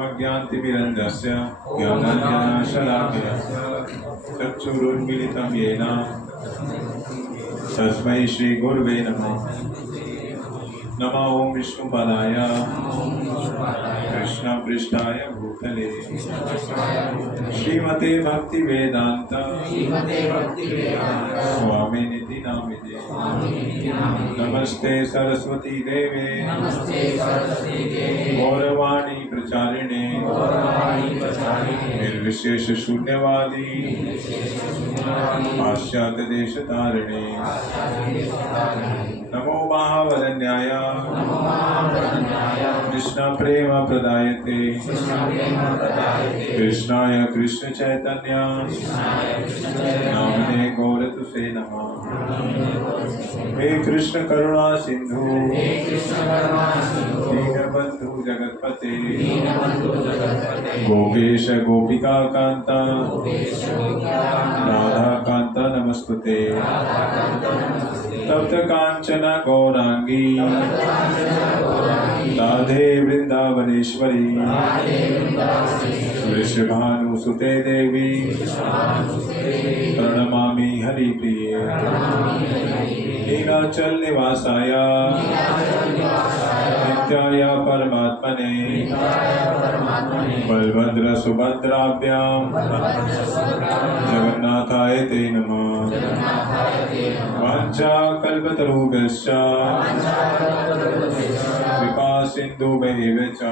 ओमज्ञानतिमिरन्धस्य ज्ञानाञ्जनशलाकया चक्षुरुन्मीलितं येन तस्मै श्रीगुरुवे नमः। नमो ओं विष्णुपदाय कृष्णपृष्ठाय भूतले श्रीमते भक्तिवेदांत स्वामिनिधि नामिने। नमस्ते सरस्वती देवे गौरवाणी प्रचारिणे निर्विशेष शून्यवादी पाश्चात्य देश तारिणे। नमो महावदन्याय कृष्ण प्रेम प्रदायते कृष्णाय कृष्ण चैतन्य नामने गौरतुसे नमः। हे कृष्ण करुणा सिंधु दीनबंधु जगतपते गोपेश गोपिका कांता राधा कांता नमस्तुते। तप्त कांचन गौरांगी राधे वृंदावनेश्वरी वृषभानुसुते देवी प्रणमामि हरिप्रिये। नीलाचल निवासाय नित्याय परमात्मने बलभद्र सुभद्राभ्यां जगन्नाथाय ते नमः। वाञ्छाकल्पतरुभ्यश्च कृपासिन्धुभ्येव च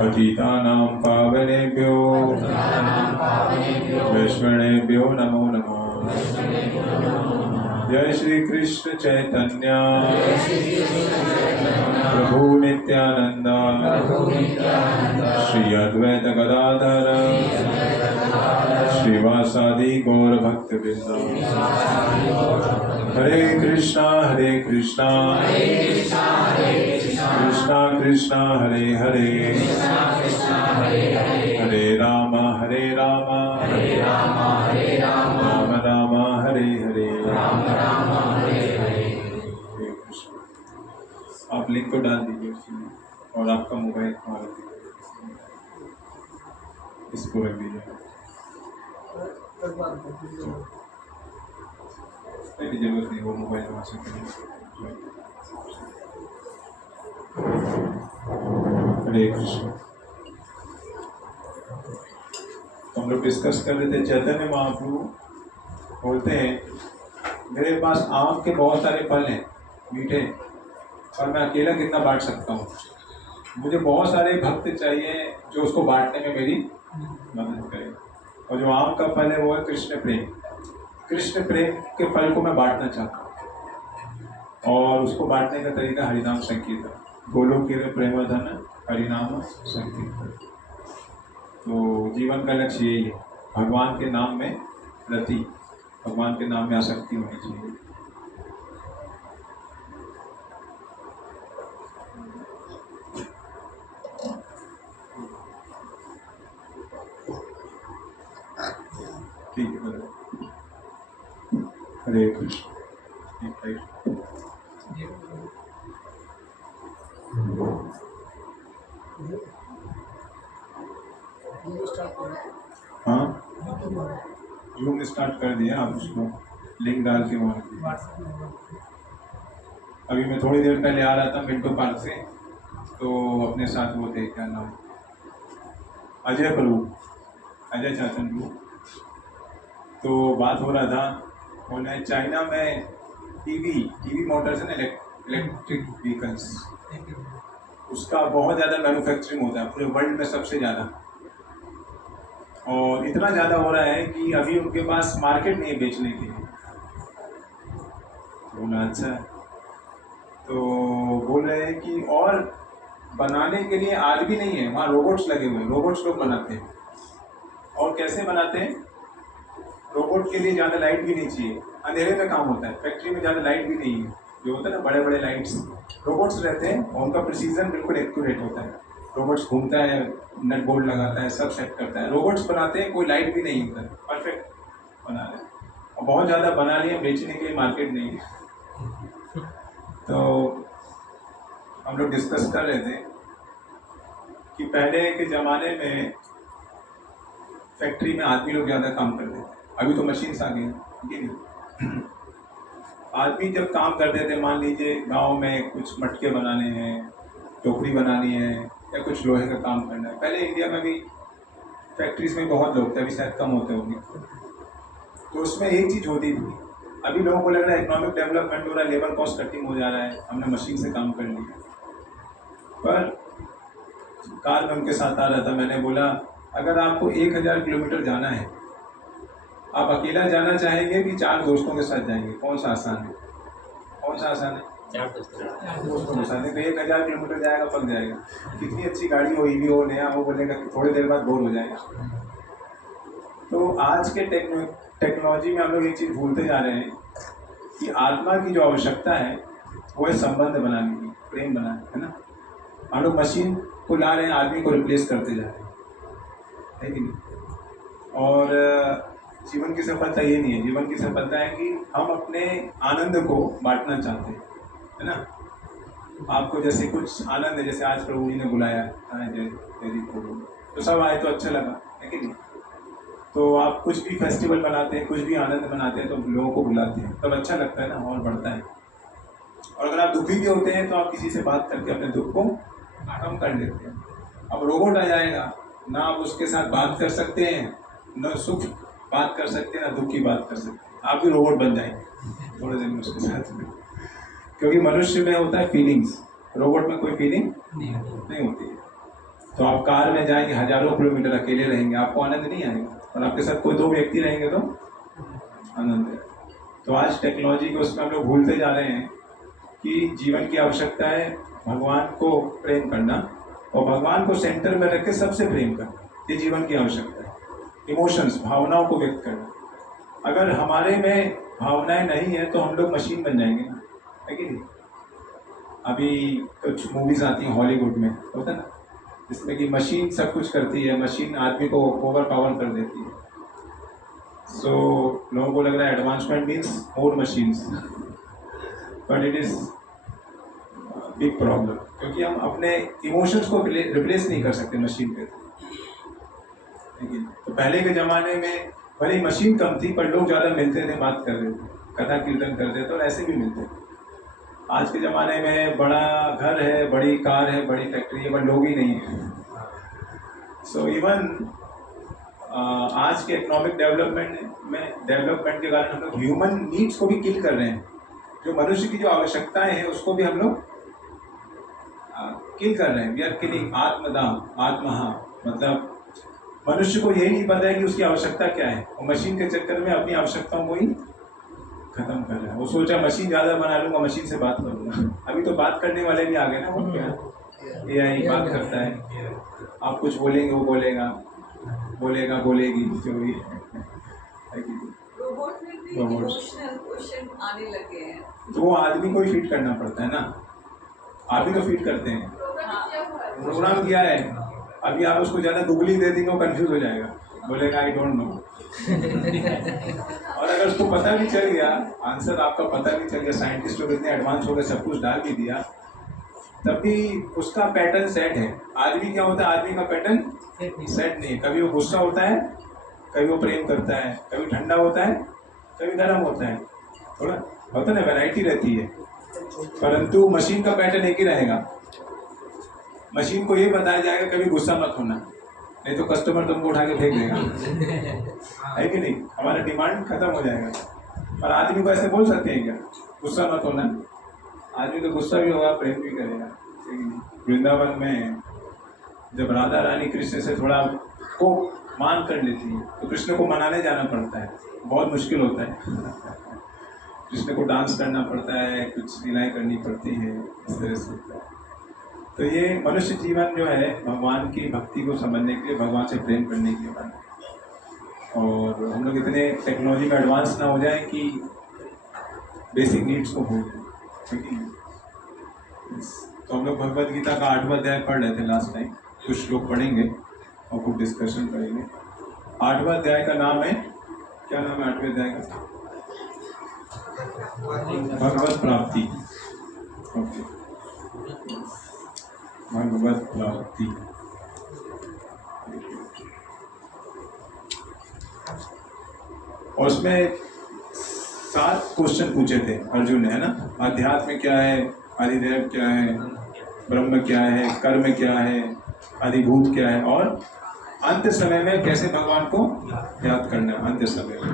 पतितानां पावनेभ्यो वैष्णवेभ्यो नमो नमः। जय श्री कृष्ण चैतन्य प्रभु नित्यानंद श्री अद्वैत गदाधर श्रीवासादि गौर भक्तवृंद। हरे कृष्णा कृष्णा कृष्णा हरे हरे हरे राम राम राम हरे हरे। आप लिंक को डाल दीजिए उसमें और आपका मोबाइल हमारा दीजिए, इसको रख दीजिए। नहीं जरूरत नहीं, वो मोबाइल वहाँ से करेंगे। हरे कृष्ण। हम लोग डिस्कस कर रहे थे, चैतन्य महाप्रभु बोलते हैं मेरे पास आम के बहुत सारे फल हैं मीठे, और मैं अकेला कितना बांट सकता हूँ। मुझे बहुत सारे भक्त चाहिए जो उसको बांटने में मेरी मदद करें। और जो आम का फल है वो है कृष्ण प्रेम। कृष्ण प्रेम के फल को मैं बांटना चाहता हूँ, और उसको बांटने का तरीका हरिनाम संकीर्तन। गोलोक प्रेमधन हरिनाम संकीर्तन। तो जीवन का लक्ष्य यही है, भगवान के नाम में रति, भगवान के नाम में आसक्ति होनी चाहिए। ठीक है, हरे कृष्ण। हाँ, जूम स्टार्ट कर दिया, आप उसको लिंक डाल के वहाँ। अभी मैं थोड़ी देर पहले आ रहा था मिंटो पार्क से, तो अपने साथ वो थे, क्या नाम, अजय प्रभु, अजय चाचन प्रभु। तो बात हो रहा था, उन्हें चाइना में टीवी मोटर्स है ना, इलेक्ट्रिक व्हीकल्स, उसका बहुत ज़्यादा मैन्युफैक्चरिंग होता है पूरे वर्ल्ड में, सबसे ज़्यादा। और इतना ज़्यादा हो रहा है कि अभी उनके पास मार्केट नहीं है बेचने के लिए। बोला अच्छा, तो बोल रहे हैं कि और बनाने के लिए आदमी नहीं है, वहाँ रोबोट्स लगे हुए हैं, रोबोट्स लोग बनाते हैं। और कैसे बनाते हैं? रोबोट के लिए ज़्यादा लाइट भी नहीं चाहिए, अंधेरे में काम होता है। फैक्ट्री में ज़्यादा लाइट भी नहीं है, जो होता है ना बड़े बड़े लाइट्स, रोबोट्स रहते हैं और उनका प्रिसीजन बिल्कुल एक्यूरेट होता है। रोबोट्स घूमता है, नट बोल्ट लगाता है, सब सेट करता है। रोबोट्स बनाते हैं, कोई लाइट भी नहीं होता है, परफेक्ट बना रहे हैं। और बहुत ज़्यादा बना लिए, बेचने के लिए मार्केट नहीं है। तो हम लोग डिस्कस कर रहे थे कि पहले के ज़माने में फैक्ट्री में आदमी लोग ज़्यादा काम करते थे, अभी तो मशीन्स आ गई हैं। आदमी जब काम करते थे, मान लीजिए गांव में कुछ मटके बनाने हैं, टोकरी बनानी है या कुछ लोहे का काम करना है। पहले इंडिया में भी फैक्ट्रीज में बहुत लोग थे, अभी शायद कम होते होंगे। तो उसमें एक चीज़ होती थी, अभी लोगों को लग रहा है इकोनॉमिक डेवलपमेंट हो रहा है, लेबर कॉस्ट कटिंग हो जा रहा है, हमने मशीन से काम कर लिया। पर कार में उनके साथ आ रहा था, मैंने बोला अगर आपको 1000 किलोमीटर जाना है, आप अकेला जाना चाहेंगे कि 4 दोस्तों के साथ जाएंगे? कौन सा आसान है? कौन सा आसान है? 4 दोस्तों दोस्तों के साथ। तो 1000 किलोमीटर जाएगा, पक जाएगा। कितनी अच्छी गाड़ी हो, ईवी हो, नया हो, बोलेगा कि थोड़ी देर बाद बोर हो जाएगा। तो आज के टेक्नोलॉजी में हम लोग एक चीज़ भूलते जा रहे हैं कि आत्मा की जो आवश्यकता है वो है संबंध बनाने की, प्रेम बनाने, है ना। हम लोग मशीन को ला रहे हैं, आदमी को रिप्लेस करते जा रहे हैं, है कि नहीं। और जीवन की सफलता ये नहीं है। जीवन की सफलता है कि हम अपने आनंद को बांटना चाहते हैं, है ना। आपको जैसे कुछ आनंद है, जैसे आज प्रभु जी ने बुलाया तो सब आए तो अच्छा लगा, है कि नहीं। तो आप कुछ भी फेस्टिवल बनाते हैं, कुछ भी आनंद मनाते हैं तो लोगों को बुलाते हैं, तब अच्छा लगता है ना, और बढ़ता है। और अगर आप दुखी भी होते हैं तो आप किसी से बात करके अपने दुख को कम कर लेते हैं। अब रोबोट आ जाएगा, ना आप उसके साथ बात कर सकते हैं, न सुख बात कर सकते हैं, ना दुख की बात कर सकते हैं। आप भी रोबोट बन जाएंगे थोड़े दिन में उसके साथ में, क्योंकि मनुष्य में होता है फीलिंग्स, रोबोट में कोई फीलिंग नहीं होती है। तो आप कार में जाएंगे, हजारों किलोमीटर अकेले रहेंगे, आपको आनंद नहीं आएगा। और आपके साथ कोई 2 व्यक्ति रहेंगे तो आनंद है। तो आज टेक्नोलॉजी के उसमें हम लोग भूलते जा रहे हैं कि जीवन की आवश्यकता है भगवान को प्रेम करना, और भगवान को सेंटर में रख के सबसे प्रेम करना, ये जीवन की आवश्यकता है। इमोशंस, भावनाओं को व्यक्त करना। अगर हमारे में भावनाएं नहीं है तो हम लोग मशीन बन जाएंगे ना, है कि नहीं। अभी कुछ मूवीज आती हैं हॉलीवुड में, होता है ना, जिसमें कि मशीन सब कुछ करती है, मशीन आदमी को ओवर पावर कर देती है। सो लोगों को लग रहा है advancement means more machines, but it is big problem, क्योंकि हम अपने इमोशंस को रिप्लेस नहीं कर सकते मशीन पे। लेकिन तो पहले के ज़माने में भले मशीन कम थी पर लोग ज़्यादा मिलते थे, बात कर रहे थे, कथा कीर्तन करते थे और ऐसे भी मिलते थे। आज के ज़माने में बड़ा घर है, बड़ी कार है, बड़ी फैक्ट्री है, पर लोग ही नहीं है। सो इवन आज के इकोनॉमिक डेवलपमेंट के कारण हम लोग ह्यूमन नीड्स को भी किल कर रहे हैं। जो मनुष्य की जो आवश्यकताएं हैं उसको भी हम लोग किल कर रहे हैं। वी आर किलिंग आत्मदाह, आत्महा, मतलब मनुष्य को यही नहीं पता है कि उसकी आवश्यकता क्या है, और मशीन के चक्कर में अपनी आवश्यकताओं को ही खत्म कर रहा है। वो सोचा मशीन ज़्यादा बना लूंगा, मशीन से बात करूंगा। अभी तो बात करने वाले भी आ गए ना, वो क्या AI बात करता है, आप कुछ बोलेंगे वो बोलेगा, बोलेगी, जो भी रोबोट में भी इमोशनल क्वेश्चन आने लगे हैं। तो वो आदमी को ही फीड करना पड़ता है ना, आप ही तो फीड करते हैं, प्रोग्राम किया है। अभी आप उसको ज़्यादा गूगली दे देंगे, वो कंफ्यूज हो जाएगा, बोलेगा आई डोंट नो। और अगर उसको पता भी चल गया, आंसर आपका पता भी चल गया, साइंटिस्ट लोग इतने एडवांस हो गए, सब कुछ डाल भी दिया, तब भी उसका पैटर्न सेट है। आदमी क्या होता है, आदमी का पैटर्न सेट नहीं है। कभी वो गुस्सा होता है, कभी वो प्रेम करता है, कभी ठंडा होता है, कभी गर्म होता है, थोड़ा होता है ना, वैरायटी रहती है। परंतु मशीन का पैटर्न एक ही रहेगा। मशीन को ये बताया जाएगा कभी गुस्सा मत होना, नहीं तो कस्टमर तुमको उठा के फेंक देगा, है कि नहीं। हमारा डिमांड खत्म हो जाएगा। पर आदमी को ऐसे बोल सकते हैं क्या, गुस्सा मत होना? आदमी तो गुस्सा भी होगा, प्रेम भी करेगा। वृंदावन में जब राधा रानी कृष्ण से थोड़ा को मान कर लेती है तो कृष्ण को मनाने जाना पड़ता है, बहुत मुश्किल होता है। कृष्ण को डांस करना पड़ता है, कुछ लीलाएं करनी पड़ती है, इस तरह से। तो ये मनुष्य जीवन जो है भगवान की भक्ति को समझने के लिए, भगवान से प्रेम करने के लिए बना। और हम लोग इतने टेक्नोलॉजी में एडवांस ना हो जाए कि बेसिक नीड्स को भूल जाए, ठीक है। तो हम लोग भगवद गीता का 8वां अध्याय पढ़ रहे थे लास्ट टाइम, कुछ लोग पढ़ेंगे और कुछ डिस्कशन करेंगे। 8वां अध्याय का नाम है, क्या नाम है 8वें अध्याय का? भगवत प्राप्ति। ओके, भगवत प्राप्ति। और उसमें 7 क्वेश्चन पूछे थे अर्जुन ने, है ना। अध्यात्म क्या है, अधिदैव क्या है, ब्रह्म क्या है, कर्म क्या है, अधिभूत क्या है, और अंत समय में कैसे भगवान को याद करना है अंत समय में।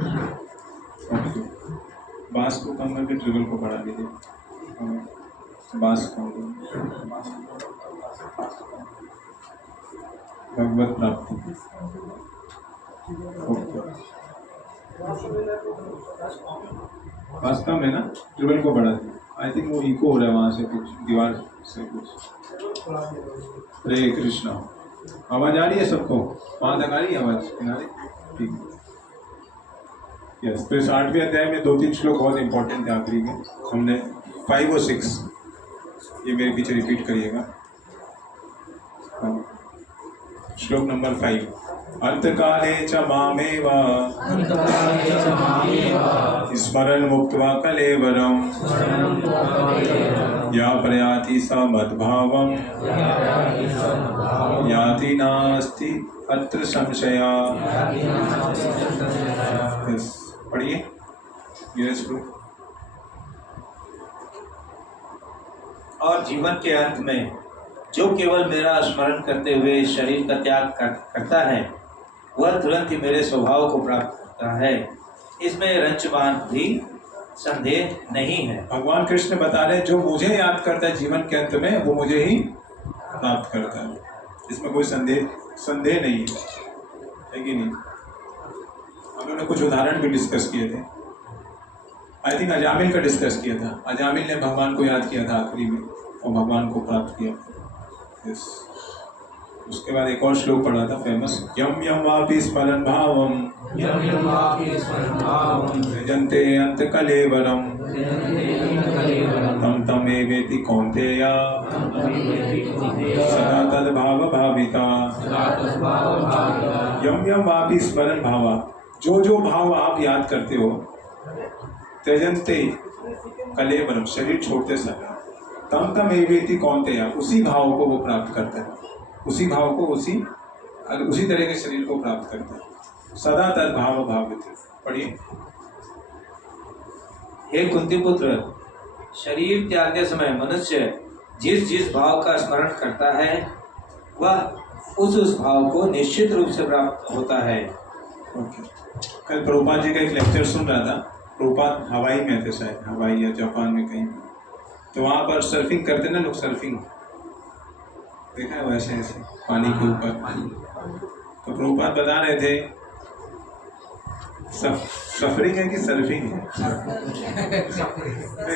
ओके, बास को कम करके ट्रिबल को बढ़ा दीजिए। बास को भगवत प्राप्ति। बास कम है ना, ट्रिबल को बढ़ा दीजिए। आई थिंक वो इको हो रहा है वहाँ से, कुछ दीवार से कुछ। हरे कृष्णा। आवाज आ रही है सबको? वहाँ तक आ रही है आवाज किनारे? ठीक। यस, तो इस 8वें अध्याय में 2-3 श्लोक बहुत इंपॉर्टेंट है आखिरी में। हमने 5 और 6 ये मेरे पीछे रिपीट करिएगा। श्लोक नंबर 5। अंतकाले च मामेव स्मरन् मुक्त्वा कलेवरम् या प्रयाति स मद्भावम् याति नास्ति अत्र संशया। पढ़िए ये श्लोक। और जीवन के अंत में जो केवल मेरा स्मरण करते हुए शरीर का त्याग करता है वह तुरंत ही मेरे स्वभाव को प्राप्त करता है, इसमें रंचमान भी संदेह नहीं है। भगवान कृष्ण बता रहे जो मुझे याद करता है जीवन के अंत में वो मुझे ही प्राप्त करता है, इसमें कोई संदेह नहीं है कि नहीं। हम लोगों ने कुछ उदाहरण भी डिस्कस किए थे। आई थिंक अजामिल का डिस्कस किया था। अजामिल ने भगवान को याद किया था आखिरी में और भगवान को प्राप्त किया। यस, उसके बाद एक और श्लोक पढ़ा था फेमस। यम यम वापि स्मरन् भावम यजन्ते अंत कलेवरम तम तम एवेति कौन्तेय सदा तद भाव भाविता। यम यम वापि स्मरन् भावा, जो जो भाव आप याद करते हो, त्यजन्ते कलेवरम, शरीर छोड़ते समय, तम तम एवेति कौन्तेय, उसी भाव को वो प्राप्त करता है, उसी भाव को उसी तरह के शरीर को प्राप्त करता है। सदा तद भाव भावित। पढ़िए। हे कुंती पुत्र, शरीर त्यागते समय मनुष्य जिस जिस भाव का स्मरण करता है वह उस भाव को निश्चित रूप से प्राप्त होता है। ओके। कल प्रभुपाद जी का एक लेक्चर सुन रहा था। प्रभुपाद हवाई में थे शायद, हवाई या जापान में कहीं, तो वहाँ पर सर्फिंग करते ना लोग, सर्फिंग देखा है वैसे ऐसे पानी के ऊपर। तो प्रभुपाद बता रहे थे सफरिंग है कि सर्फिंग है?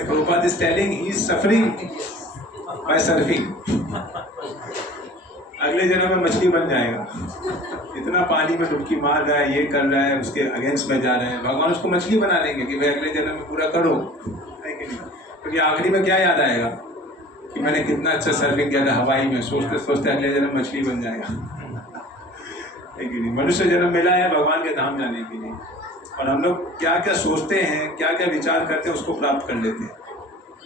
Prabhupada is telling he is suffering by surfing. अगले जन्म में मछली बन जाएगा, इतना पानी में डुबकी मार रहा है, ये कर रहा है, उसके अगेंस्ट में जा रहे हैं, भगवान उसको मछली बना देंगे कि भाई अगले जन्म में पूरा करो, है कि नहीं? क्योंकि आखिरी में क्या याद आएगा कि मैंने कितना अच्छा सर्फिंग किया था हवाई में, सोचते सोचते अगले जन्म मछली बन जाएगा, है कि नहीं? मनुष्य जन्म मिला है भगवान के धाम जाने के लिए, और हम लोग क्या क्या सोचते हैं, क्या क्या विचार करते हैं, उसको प्राप्त कर लेते हैं।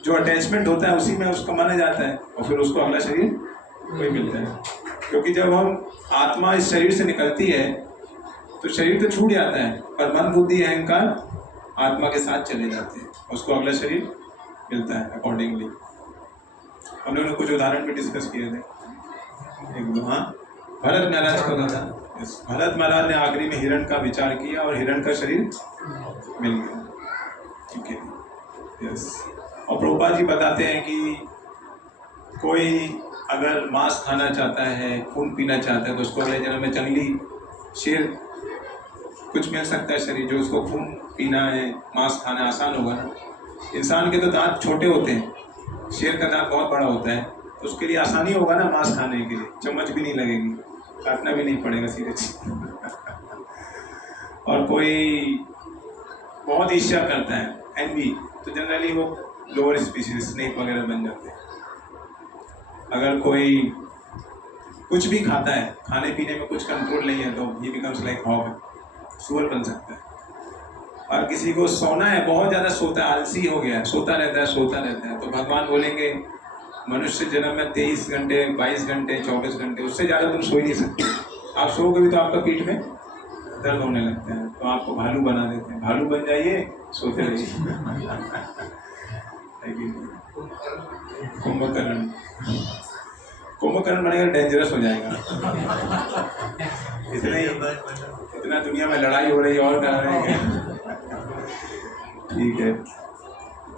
जो अटैचमेंट होता है उसी में उसका माना जाता है, और फिर उसको अगला शरीर वही मिलता है। क्योंकि जब हम आत्मा इस शरीर से निकलती है तो शरीर तो छूट जाता है, पर मन बुद्धि अहंकार आत्मा के साथ चले जाते हैं, उसको अगला शरीर मिलता है अकॉर्डिंगली। हम लोगों ने कुछ उदाहरण भी डिस्कस किए थे, एक दो। हाँ, भरत महाराज का था। भरत महाराज ने आखिरी में हिरण का विचार किया और हिरण का शरीर मिल गया, ठीक है। यस, और प्रभुपाद जी बताते हैं कि कोई अगर मांस खाना चाहता है, खून पीना चाहता है, तो उसको अगले जन्म में जंगली शेर कुछ मिल सकता है शरीर, जो उसको खून पीना है, मांस खाना आसान होगा ना। इंसान के तो दांत छोटे होते हैं, शेर का दांत बहुत बड़ा होता है, तो उसके लिए आसानी होगा ना मांस खाने के लिए, चम्मच भी नहीं लगेगी, काटना भी नहीं पड़ेगा सीधे। और कोई बहुत ईर्ष्या करता है, एनवी, तो जनरली वो लोअर स्पीशीज स्नेक वगैरह बन जाते हैं। अगर कोई कुछ भी खाता है, खाने पीने में कुछ कंट्रोल नहीं है, तो ये बिकम्स लाइक हॉग, सुअर बन सकता है। और किसी को सोना है, बहुत ज़्यादा सोता है, आलसी हो गया है, सोता रहता है, तो भगवान बोलेंगे मनुष्य जन्म में 23 घंटे, 22 घंटे, 24 घंटे, उससे ज़्यादा तुम सो ही नहीं सकते। आप सोओगे भी तो आपका पीठ में दर्द होने लगता है, तो आपको भालू बना देते हैं। भालू बन जाइए, सोते रहिए। है कि नहीं? कुंभकर्ण, कुंभकर्ण बनेगा डेंजरस हो जाएगा। इतना दुनिया में लड़ाई हो रही है और करा रहे हैं। ठीक है,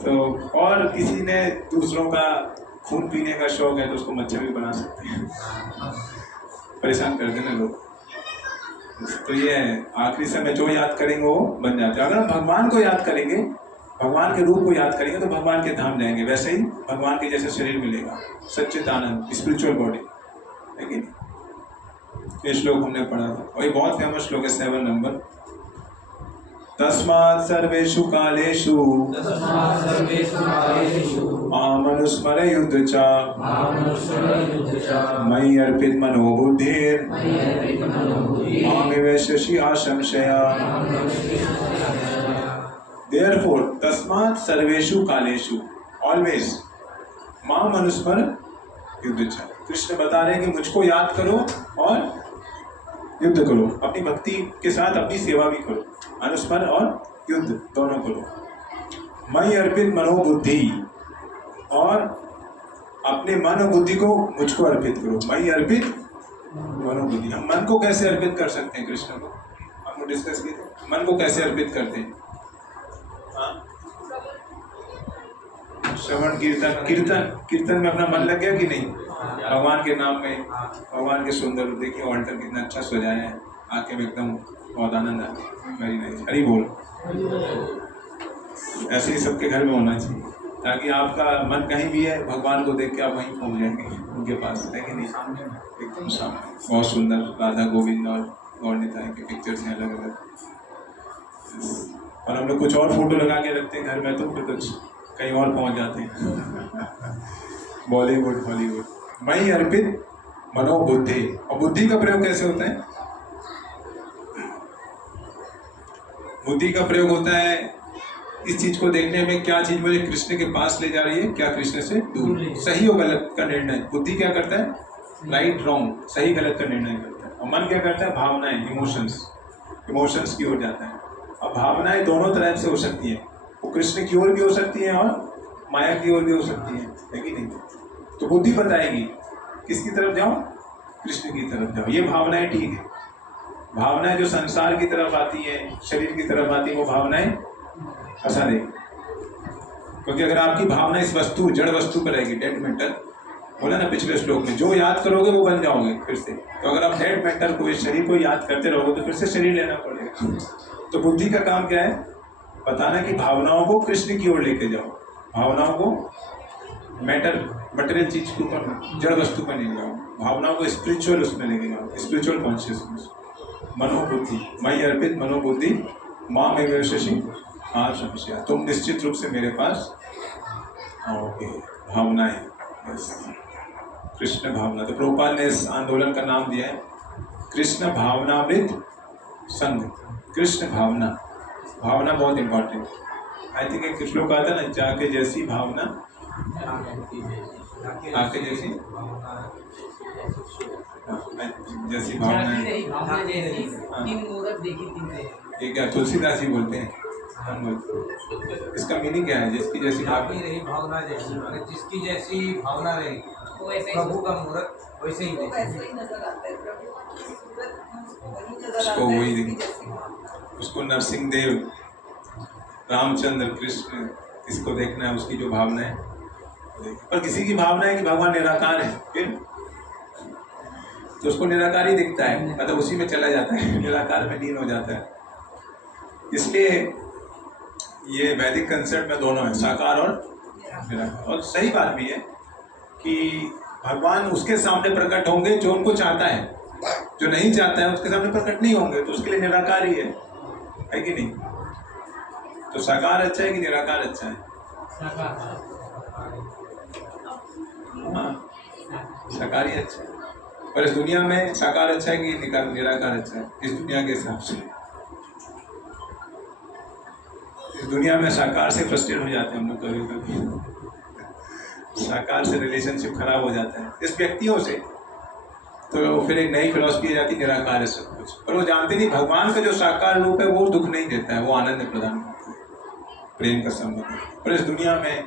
तो और किसी ने दूसरों का खून पीने का शौक है तो उसको मच्छर भी बना सकते हैं, परेशान कर देना लोग। तो ये आखिरी समय जो याद करेंगे वो बन जाते हैं। अगर हम भगवान को याद करेंगे, भगवान के रूप को याद करेंगे तो भगवान के धाम जाएंगे, वैसे ही भगवान के जैसे शरीर मिलेगा, सच्चिदानंद स्पिरिचुअल बॉडी, है कि नहीं? ये श्लोक हमने पढ़ा था और ये बहुत फेमस श्लोक है, 7 नंबर। तस्मात् सर्वेषु कालेषु मामनुस्मर युद्ध च मयि अर्पित मनो बुद्धिर् मामेव शशि संशया। Therefore, तस्मात् सर्वेषु कालेषु, ऑलवेज माम अनुस्मर युद्ध च। कृष्ण बता रहे हैं कि मुझको याद करो और युद्ध करो, अपनी भक्ति के साथ अपनी सेवा भी करो, अनुस्मर और युद्ध दोनों करो। मयि अर्पित मनोबुद्धि, और अपने मन और बुद्धि को मुझको अर्पित करो। मयि अर्पित मनोबुद्धि, हम मन को कैसे अर्पित कर सकते हैं कृष्ण को? हमने डिस्कस किया था, मन को कैसे अर्पित करते हैं? श्रवण कीर्तन, कीर्तन में अपना मन लग गया कि नहीं? भगवान के नाम में, भगवान के सुंदर, देखिए ऑल्टर कितना अच्छा सजाया है, आके में एकदम बहुत आनंद आया। वेरी नाइस, हरि बोल। ऐसे ही सबके घर में होना चाहिए, ताकि आपका मन कहीं भी है, भगवान को देख के आप वहीं पहुंच जाएंगे उनके पास, है कि नहीं? एकदम सामने। बहुत सुंदर राधा गोविंद और गौर निताई के पिक्चर्स हैं अलग अलग, और हम लोग कुछ और फोटो लगा के रखते हैं घर में, तो फिर कुछ कहीं और पहुंच जाते हैं। बॉलीवुड, हॉलीवुड। मयि अर्पित मनोबुद्धि, और बुद्धि का प्रयोग कैसे होता है? बुद्धि का प्रयोग होता है इस चीज को देखने में, क्या चीज मुझे कृष्ण के पास ले जा रही है, क्या कृष्ण से दूर, सही और गलत का निर्णय। बुद्धि क्या करता है? राइट रॉन्ग, सही गलत का निर्णय करता है। और मन क्या करता है? भावनाएं, इमोशंस की ओर जाता है। अब भावनाएं दोनों तरह से हो सकती है, वो कृष्ण की ओर भी हो सकती है और माया की ओर भी हो सकती है कि नहीं? तो बुद्धि बताएगी किसकी तरफ जाओ, कृष्ण की तरफ जाओ। ये भावनाएं ठीक है। भावनाएं जो संसार की तरफ आती है, शरीर की तरफ आती है, वो भावनाएं फंसा देगी। क्योंकि अगर आपकी भावना इस वस्तु, जड़ वस्तु पर रहेगी, डेड मैटर, बोला ना पिछले श्लोक में, जो याद करोगे वो बन जाओगे फिर से। तो अगर आप डेड मैटर को, इस शरीर को याद करते रहोगे तो फिर से शरीर लेना पड़ेगा। तो बुद्धि का काम क्या है? बताना कि भावनाओं को कृष्ण की ओर लेके जाओ, भावनाओं को मटेरियल चीज के ऊपर, जड़ वस्तु पर नहीं जाओ, भावनाओं को स्पिरिचुअल उसमें लेके जाओ, स्पिरिचुअल कॉन्शियसनेस। मनोबुद्धि, मयि अर्पित मनोबुद्धि मामेव शशि संशया, तुम निश्चित रूप से मेरे पास आओगे। भावनाएं, कृष्ण भावना। तो प्रभुपाद ने इस आंदोलन का नाम दिया है कृष्ण भावनामृत संघ। कृष्ण भावना, भावना बहुत इंपॉर्टेंट। आई थिंक एक श्लोक आता ना, जाके जैसी भावना आके जैसी भावना। ये क्या तुलसीदास जी बोलते हैं? इसका मीनिंग क्या है? जिसकी जैसी भावना जैसी, जिसकी जैसी भावना रहे, प्रभु का मुहूर्त वैसे ही नजर आता है। प्रभु की सूरत वही नजर उसको आता है, वही जिसकी जैसी भावना। उसको नरसिंह देव, रामचंद्र, कृष्ण, किसको देखना है उसकी जो भावना है। पर किसी की भावना है कि भगवान निराकार है, फिर तो उसको निराकार ही दिखता है, मतलब उसी में चला जाता है, निराकार में लीन हो जाता है। इसलिए ये वैदिक कंसेप्ट में दोनों है, साकार और निराकार। और सही बात भी है कि भगवान उसके सामने प्रकट होंगे जो उनको चाहता है, जो नहीं चाहता है उसके सामने प्रकट नहीं होंगे, तो उसके लिए निराकार ही है कि नहीं? तो साकार अच्छा है कि निराकार अच्छा है? हाँ, साकार ही अच्छा है। पर इस दुनिया में साकार अच्छा है कि निराकार अच्छा है? इस दुनिया के हिसाब से इस दुनिया में साकार से फ्रस्ट्रेट हो जाते हैं हम लोग कभी कभी, साकार से रिलेशनशिप खराब हो जाता है इस व्यक्तियों से। तो तो फिर एक नई फिलॉसफी आ जाती, निराकार है सब कुछ। पर वो जानते नहीं भगवान का जो साकार रूप है वो दुख नहीं देता है, वो आनंद प्रदान करता है, प्रेम का संबंध है। पर इस दुनिया में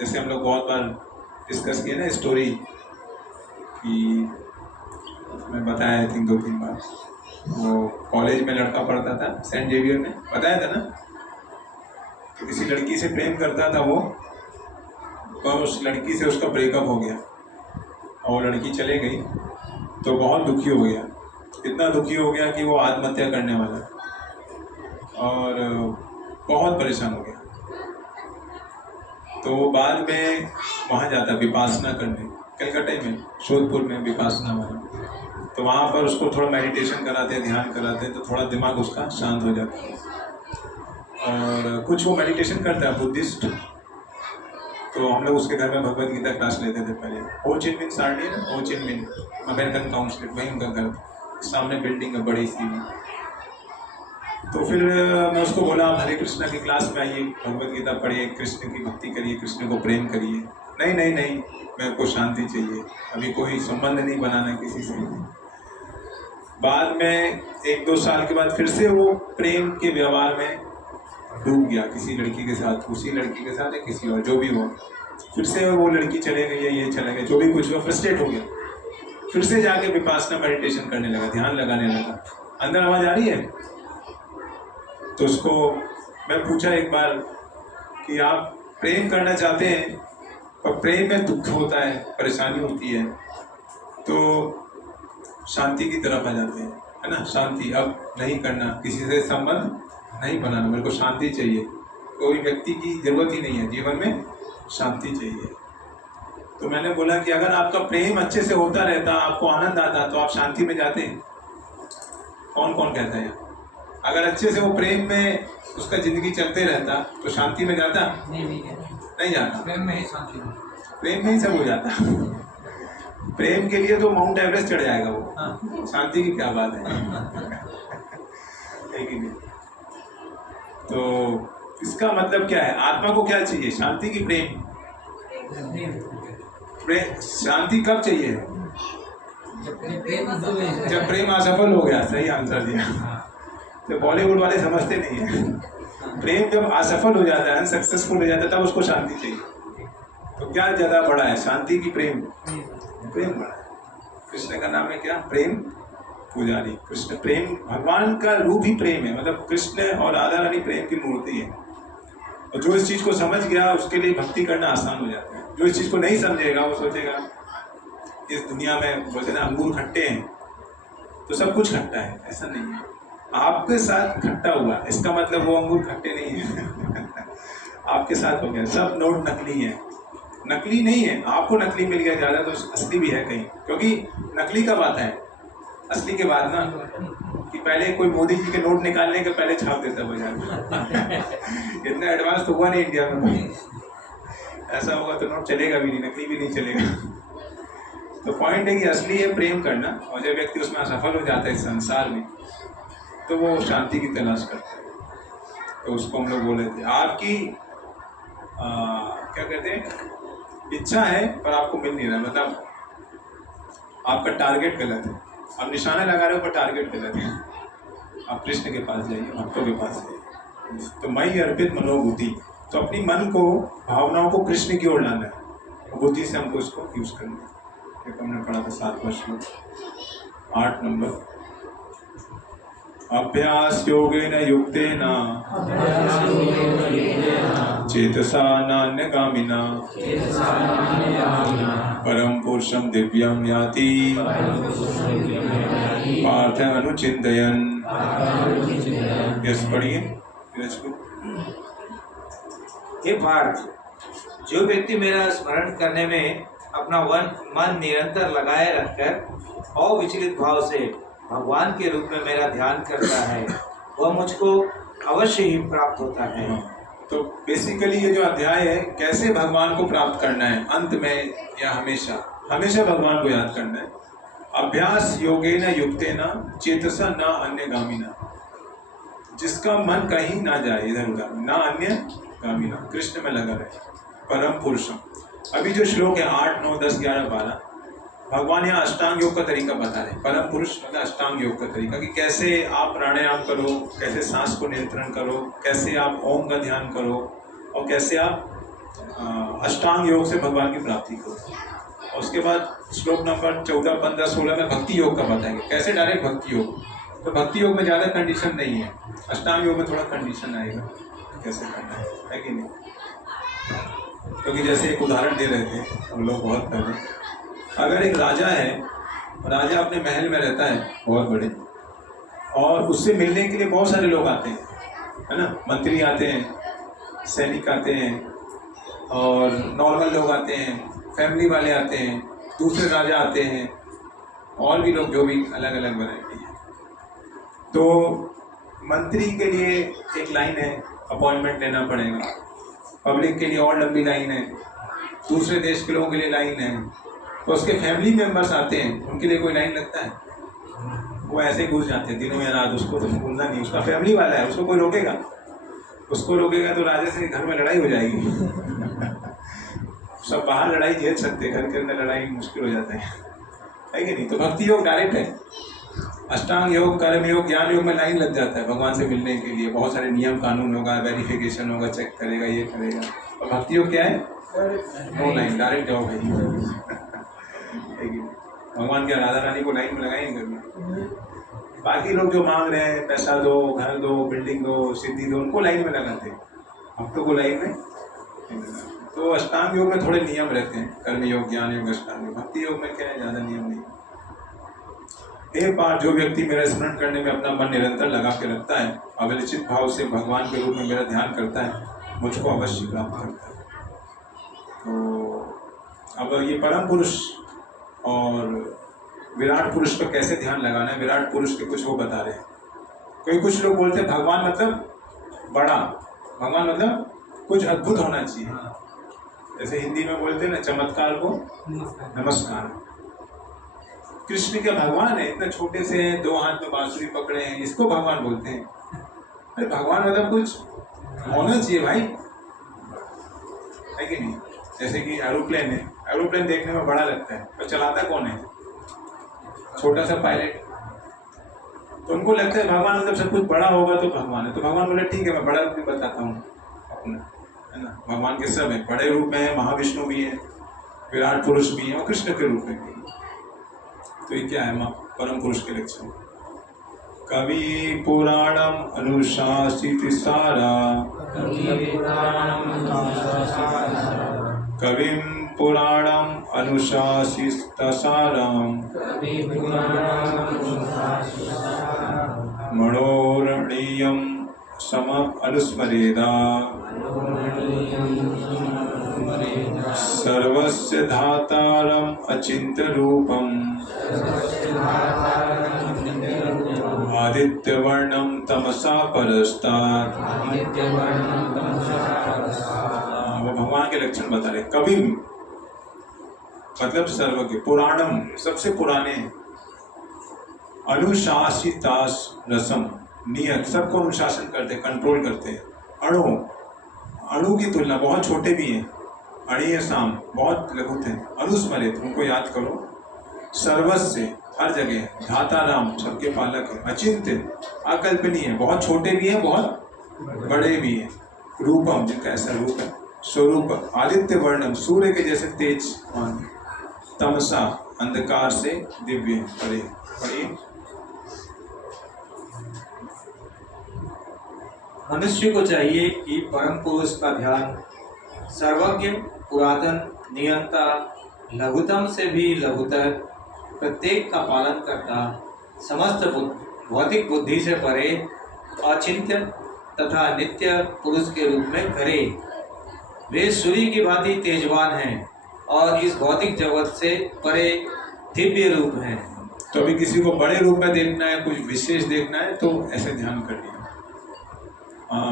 जैसे हम लोग बहुत बार डिस्कस किए ना स्टोरी कि मैं बताया आई थिंक 2-3 बार, वो कॉलेज में लड़का पढ़ता था सेंट जेवियर में, बताया था ना, तो किसी लड़की से प्रेम करता था वो, और उस लड़की से उसका ब्रेकअप हो गया और वो लड़की चले गई तो बहुत दुखी हो गया, इतना दुखी हो गया कि वो आत्महत्या करने वाला और बहुत परेशान हो गया। तो वो बाद में वहाँ जाता विपासना करने, कलकत्ते में जोधपुर में विपासना वाला, तो वहाँ पर उसको थोड़ा मेडिटेशन कराते, ध्यान कराते, तो थोड़ा दिमाग उसका शांत हो जाता है। और कुछ वो मेडिटेशन करता है बुद्धिस्ट, तो हम लोग उसके घर में भगवद गीता क्लास लेते थे पहले। हो चिन मिन सारणी है, हो चिन मिन अमेरिकन काउंसिल, वहीं उनका घर, सामने बिल्डिंग है बड़ी सी। तो फिर मैं उसको बोला आप हरे कृष्णा की क्लास में आइए, भगवद गीता पढ़िए, कृष्ण की भक्ति करिए, कृष्ण को प्रेम करिए। नहीं नहीं नहीं, मेरे को शांति चाहिए, अभी कोई संबंध नहीं बनाना किसी से। बाद में 1-2 साल के बाद फिर से वो प्रेम के व्यवहार में डूब गया, किसी लड़की के साथ, उसी लड़की के साथ या किसी और, जो भी हो। फिर से वो लड़की चले गई या ये चले गए, जो भी कुछ हुआ, फ्रस्ट्रेट हो गया, फिर से जाके विपासना मेडिटेशन करने लगा, ध्यान लगाने लगा। अंदर आवाज आ रही है? तो उसको मैं पूछा एक बार कि आप प्रेम करना चाहते हैं और प्रेम में दुख होता है, परेशानी होती है, तो शांति की तरफ आ जाते हैं, है ना, शांति अब नहीं करना, किसी से संबंध नहीं बनाना, मेरे को शांति चाहिए, कोई व्यक्ति की जरूरत ही नहीं है, जीवन में शांति चाहिए। तो मैंने बोला कि अगर आपका प्रेम अच्छे से होता रहता, आपको आनंद आता, तो आप शांति में जाते? कौन कौन कहता है? अगर अच्छे से वो प्रेम में उसका जिंदगी चलते रहता तो शांति में जाता? नहीं जाता। प्रेम में ही शांति, प्रेम में ही सब हो जाता। प्रेम के लिए तो माउंट एवरेस्ट चढ़ जाएगा वो, शांति की क्या बात है, है कि नहीं? तो इसका मतलब क्या है, आत्मा को क्या चाहिए, शांति की प्रेम? शांति कब चाहिए? जब प्रेम असफल हो गया। सही आंसर दिया। तो बॉलीवुड वाले समझते नहीं है, प्रेम जब असफल हो जाता है, अनसक्सेसफुल हो जाता है, तब उसको शांति चाहिए। तो क्या ज्यादा बड़ा है, शांति की प्रेम? प्रेम बड़ा है। कृष्ण का नाम है क्या? प्रेम पुजारी। कृष्ण प्रेम, भगवान का रूप ही प्रेम है, मतलब कृष्ण और राधा रानी प्रेम की मूर्ति है। और जो इस चीज को समझ गया उसके लिए भक्ति करना आसान हो जाता है। जो इस चीज को नहीं समझेगा वो सोचेगा इस दुनिया में, बोलते ना अंगूर खट्टे हैं तो सब कुछ खट्टा है, ऐसा नहीं है। आपके साथ खट्टा हुआ इसका मतलब वो अंगूर खट्टे नहीं है। आपके साथ हो गया, सब नोट नकली है, नकली नहीं है। आपको नकली मिल गया ज्यादा, तो असली भी है कहीं, क्योंकि नकली कब आता है? असली के बाद ना, कि पहले कोई मोदी जी के नोट निकालने के पहले छाप देता बाजार में। इतना एडवांस तो हुआ नहीं इंडिया में, ऐसा होगा तो नोट चलेगा भी नहीं, नकली भी नहीं चलेगा। तो पॉइंट है कि असली है प्रेम करना, और जब व्यक्ति उसमें असफल हो जाता है इस संसार में, तो वो शांति की तलाश करता है। तो उसको हम लोग बोले थे आपकी क्या कहते हैं, इच्छा है पर आपको मिल नहीं रहा, मतलब आपका टारगेट गलत है, आप निशाना लगा रहे हो पर टारगेट गलत है। आप कृष्ण के पास जाइए, भक्तों के पास जाइए। तो मई अर्पित मनोबुद्धि, तो अपनी मन को, भावनाओं को कृष्ण की ओर लाना है, बुद्धि से हमको इसको यूज करना है। एक हमने पढ़ा था 7 वर्ष में 8 नंबर, अभ्यास योगेन युक्तेन चेतसा नान्यगामिना परम पुरुषम दिव्यम याति पार्थ अनुचिंतयन्। यस पढ़िए। हे पार्थ, जो व्यक्ति मेरा स्मरण करने में अपना मन निरंतर लगाए रखकर अविचलित भाव से भगवान के रूप में मेरा ध्यान करता है, वह मुझको अवश्य ही प्राप्त होता है। तो बेसिकली ये जो अध्याय है, कैसे भगवान को प्राप्त करना है, अंत में या हमेशा, हमेशा भगवान को याद करना है। अभ्यास योगेन युक्तेन चेतसा न अन्यगामिना, जिसका मन कहीं ना जाए इधर उधर, ना अन्य गामिना, कृष्ण में लगा रहे। परम पुरुषम, अभी जो श्लोक है 8, 9, 10, 11, 12, भगवान यहाँ अष्टांग योग का तरीका बता रहे हैं। परम पुरुष मतलब अष्टांग योग का तरीका कि कैसे आप प्राणायाम करो, कैसे सांस को नियंत्रण करो, कैसे आप ओम का ध्यान करो और कैसे आप अष्टांग योग से भगवान की प्राप्ति करो। और उसके बाद श्लोक नंबर 14, 15, 16 में भक्ति योग का बताएंगे कैसे डायरेक्ट भक्ति योग। तो भक्ति योग में ज़्यादा कंडीशन नहीं है, अष्टांग योग में थोड़ा कंडीशन आएगा कैसे करना है कि नहीं। क्योंकि जैसे एक उदाहरण दे रहे थे हम लोग बहुत पहले, अगर एक राजा है, राजा अपने महल में रहता है बहुत बड़े, और उससे मिलने के लिए बहुत सारे लोग आते हैं, है ना, मंत्री आते हैं, सैनिक आते हैं और नॉर्मल लोग आते हैं, फैमिली वाले आते हैं, दूसरे राजा आते हैं और भी लोग जो भी अलग अलग वैरायटी है। तो मंत्री के लिए एक लाइन है, अपॉइंटमेंट लेना पड़ेगा, पब्लिक के लिए और लंबी लाइन है, दूसरे देश के लोगों के लिए लाइन है, तो उसके फैमिली मेम्बर्स आते हैं उनके लिए कोई लाइन लगता है? वो ऐसे ही घुस जाते हैं दिनों या रात, उसको तो भूलना नहीं, उसका फैमिली वाला है, उसको कोई रोकेगा? उसको रोकेगा तो राजा से घर में लड़ाई हो जाएगी। सब बाहर लड़ाई झेल सकते, घर के अंदर लड़ाई मुश्किल हो जाता है कि नहीं। तो भक्ति योग डायरेक्ट है, अष्टांग योग, कर्म योग, ज्ञान योग में लाइन लग जाता है भगवान से मिलने के लिए, बहुत सारे नियम कानून होगा, वेरिफिकेशन होगा, चेक करेगा, ये करेगा। और भक्ति योग क्या है? नो लाइन, डायरेक्ट जाओ भाई। भगवान के राधा रानी को लाइन में लगाएंगे। बाकी लोग जो मांग रहे हैं, पैसा दो, घर दो, बिल्डिंग दो, सिद्धि दो, उनको लाइन में लगाते हैं, भक्तों को लाइन में नहीं लगाते। तो अष्टांग योग में थोड़े नियम रहते हैं, कर्म योग, ज्ञान योग, अष्टांग योग। भक्ति योग में क्या है, ज़्यादा नियम नहीं। एक बार जो व्यक्ति मेरा स्मरण करने में अपना मन निरंतर लगा के रखता है, अविचलित भाव से भगवान के रूप में मेरा ध्यान करता है, मुझको अवश्य प्राप्त करता है। तो अब ये परम पुरुष और विराट पुरुष पर कैसे ध्यान लगाना है, विराट पुरुष के कुछ वो बता रहे हैं। कोई कुछ लोग बोलते हैं भगवान मतलब बड़ा, भगवान मतलब कुछ अद्भुत होना चाहिए। जैसे हिंदी में बोलते हैं ना, चमत्कार को नमस्कार। कृष्ण क्या भगवान है? इतने छोटे से हैं, 2 हाथ में बांसुरी पकड़े हैं, इसको भगवान बोलते हैं? अरे भगवान मतलब कुछ होना चाहिए भाई, है कि नहीं। जैसे कि एरोप्लेन है, एरोप्लेन देखने में बड़ा लगता है पर चलाता कौन है? छोटा सा पायलट। तो उनको लगता है भगवान मतलब सब कुछ बड़ा होगा तो भगवान है। तो भगवान बोले ठीक है, मैं बड़ा रूप भी बताता हूँ अपना, है ना। भगवान के सब है, बड़े रूप में है, महाविष्णु भी है, विराट पुरुष भी है और कृष्ण के रूप में भी है। तो ये क्या है परम पुरुष के लक्षण? कवि पुराणम अनुशासित सारा, कविम पुराणम अनुशासित सारम, मनोरणीयम सम अनुस्मरेदा, सर्वस्य धातारम अचिंत्य रूपम, आदित्यवर्णम तमसा परस्तात्। वो भगवान के लक्षण बता रहे। कवि मतलब सर्वज्ञ, पुराणम सबसे पुराने, अनुशासितास रसम नियत सबको अनुशासन करते, कंट्रोल करते हैं। अणु, अणु की तुलना बहुत छोटे भी हैं, अणीय साम बहुत लघुत हैं। अनुस्मरित उनको याद करो, सर्वस्व हर जगह, धाता राम सबके पालक है, अचिंत्य अकल्पनीय है, बहुत छोटे भी हैं बहुत बड़े भी हैं। रूपम जिनका ऐसा रूप है, स्वरूप आदित्य वर्णम सूर्य के जैसे तेजवान, तमसा अंधकार से दिव्य परे पढ़िए। मनुष्य को चाहिए कि परम पुरुष का ध्यान सर्वज्ञ, पुरातन, नियंता, लघुतम से भी लघुतर, प्रत्येक का पालन करता, समस्त भौतिक बुद्धि से परे, अचिंत्य तथा नित्य पुरुष के रूप में करे। वे सूर्य की भांति तेजवान हैं और इस भौतिक जगत से परे दिव्य रूप हैं। तो अभी किसी को बड़े रूप में देखना है, कुछ विशेष देखना है तो ऐसे ध्यान कर लिया।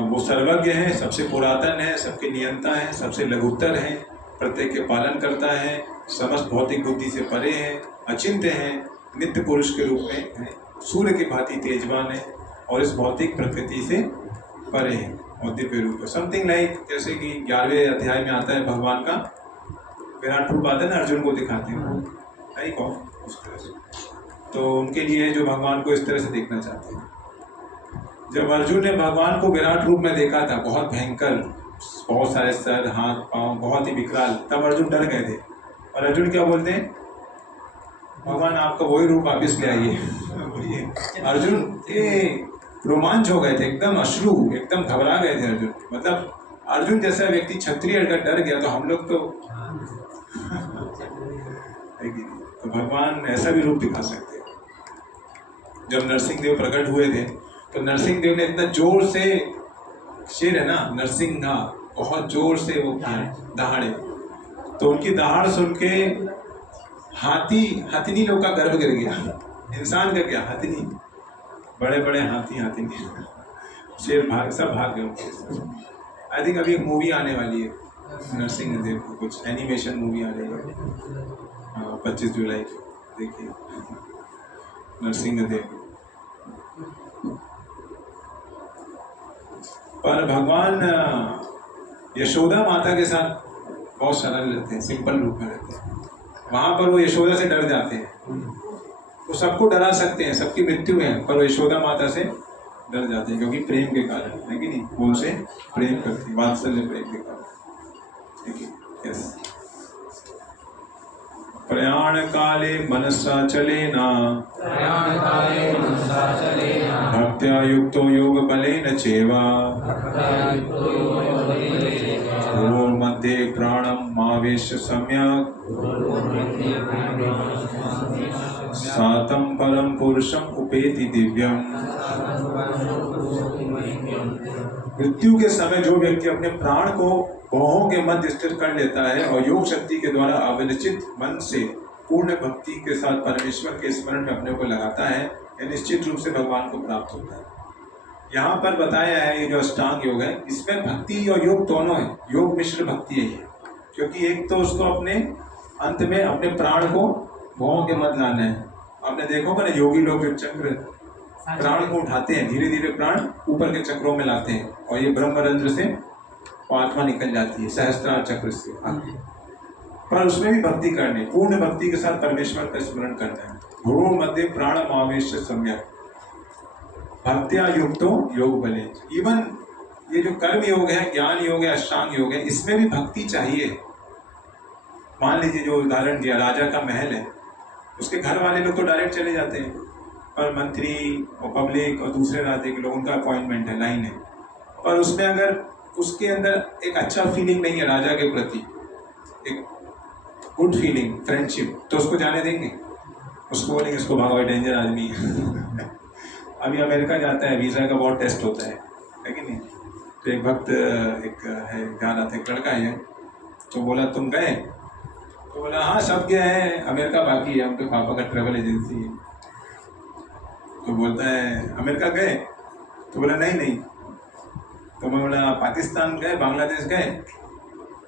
वो सर्वज्ञ है, सबसे पुरातन है, सबके नियंता है, सबसे लघुत्तर है, प्रत्येक के पालन करता है, समस्त भौतिक बुद्धि से परे है, अचिंत्य है, नित्य पुरुष के रूप में है, सूर्य की भांति तेजवान है और इस भौतिक प्रकृति से परे है और दिव्य रूप है। समथिंग लाइक जैसे कि 11वें अध्याय में आता है भगवान का विराट रूप आता है ना, अर्जुन को दिखाते हैं, नहीं कहो उस तरह से, तो उनके लिए जो भगवान को इस तरह से देखना चाहते हैं। जब अर्जुन ने भगवान को विराट रूप में देखा था, बहुत भयंकर, बहुत सारे सर, हाथ, पांव, बहुत ही विकराल, तब अर्जुन डर गए थे। और अर्जुन क्या बोलते हैं, भगवान आपका वही रूप वापिस ले आइए। अर्जुन के रोमांच हो गए थे, एकदम अश्रु, एकदम घबरा गए थे अर्जुन। मतलब अर्जुन जैसा व्यक्ति क्षत्रिय अगर डर गया तो हम लोग तो तो भगवान ऐसा भी रूप दिखा सकते हैं। जब नरसिंह देव प्रकट हुए थे तो नरसिंह देव ने इतना जोर से, शेर है ना नरसिंहा, बहुत जोर से वो दहाड़े, तो उनकी दहाड़ सुन के हाथी लोग का गर्भ गिर गया। इंसान का क्या, हाथी, बड़े बड़े हाथी शेर सब भाग गए उनके। आई थिंक अभी एक मूवी आने वाली है नरसिंह देव की, कुछ एनिमेशन मूवी आ रही है 25 जुलाई को, देखिए नरसिंह देव। पर भगवान यशोदा माता के साथ बहुत सरल रहते हैं, सिंपल रूप में रहते हैं। वहां पर वो यशोदा से डर जाते हैं, वो सबको डरा सकते हैं, सबकी मृत्यु है, पर वो यशोदा माता से डर जाते हैं क्योंकि प्रेम के कारण है कि नहीं, वो उनसे प्रेम करती है, वात्सल्य प्रेम के कारण। ठीक है, यस। प्रयाण काले मनसा चलेना भक्त्या युक्तो योग बलेन चेवा मध्ये प्राणम मावेश सम्यक सातम परम पुरुषम उपेति दिव्यम। मृत्यु के समय जो व्यक्ति अपने प्राण को भौहों के मध्य स्थिर कर लेता है और योग शक्ति के द्वारा अविचलित मन से पूर्ण भक्ति के साथ परमेश्वर के स्मरण में अपने को लगाता है, यह निश्चित रूप से भगवान को प्राप्त होता है। यहाँ पर बताया है ये जो अष्टांग योग है, इसमें भक्ति और योग दोनों है, योग मिश्र भक्ति है ये, क्योंकि एक तो उसको अपने अंत में अपने प्राण को भौहों के मध्य लाना है। आपने देखा होगा ना, योगी लोग चक्र प्राण को उठाते हैं, धीरे धीरे प्राण ऊपर के चक्रों में लाते हैं और ये ब्रह्मरंध्र से आत्मा निकल जाती है, सहस्त्रार चक्र से। पर उसमें भी भक्ति करनी, पूर्ण भक्ति के साथ परमेश्वर का स्मरण करना है। भ्रूण मध्य प्राण आवेश सम्यक भक्त्या युक्तो योग बले। इवन ये जो कर्म योग है, ज्ञान योग है, अष्टांग योग है, इसमें भी भक्ति चाहिए। मान लीजिए जो उदाहरण दिया, राजा का महल है, उसके घर वाले लोग तो डायरेक्ट चले जाते हैं, पर मंत्री और पब्लिक और दूसरे राज्य के लोग, उनका अपॉइंटमेंट है, लाइन है, पर उसमें अगर उसके अंदर एक अच्छा फीलिंग नहीं है राजा के प्रति, एक गुड फीलिंग, फ्रेंडशिप, तो उसको जाने देंगे? उसको बोलेंगे इसको भागो, डेंजर आदमी है। अभी अमेरिका जाता है, वीज़ा का बहुत टेस्ट होता है कि नहीं? तो एक भक्त एक है, जा रहा था, एक लड़का है, तो बोला तुम गए? तो बोला हाँ सब गया है, अमेरिका बाकी है, उनके पापा का ट्रैवल एजेंसी है। तो बोलता है अमेरिका गए? तो बोला नहीं। तो मैं बोला पाकिस्तान गए, बांग्लादेश गए?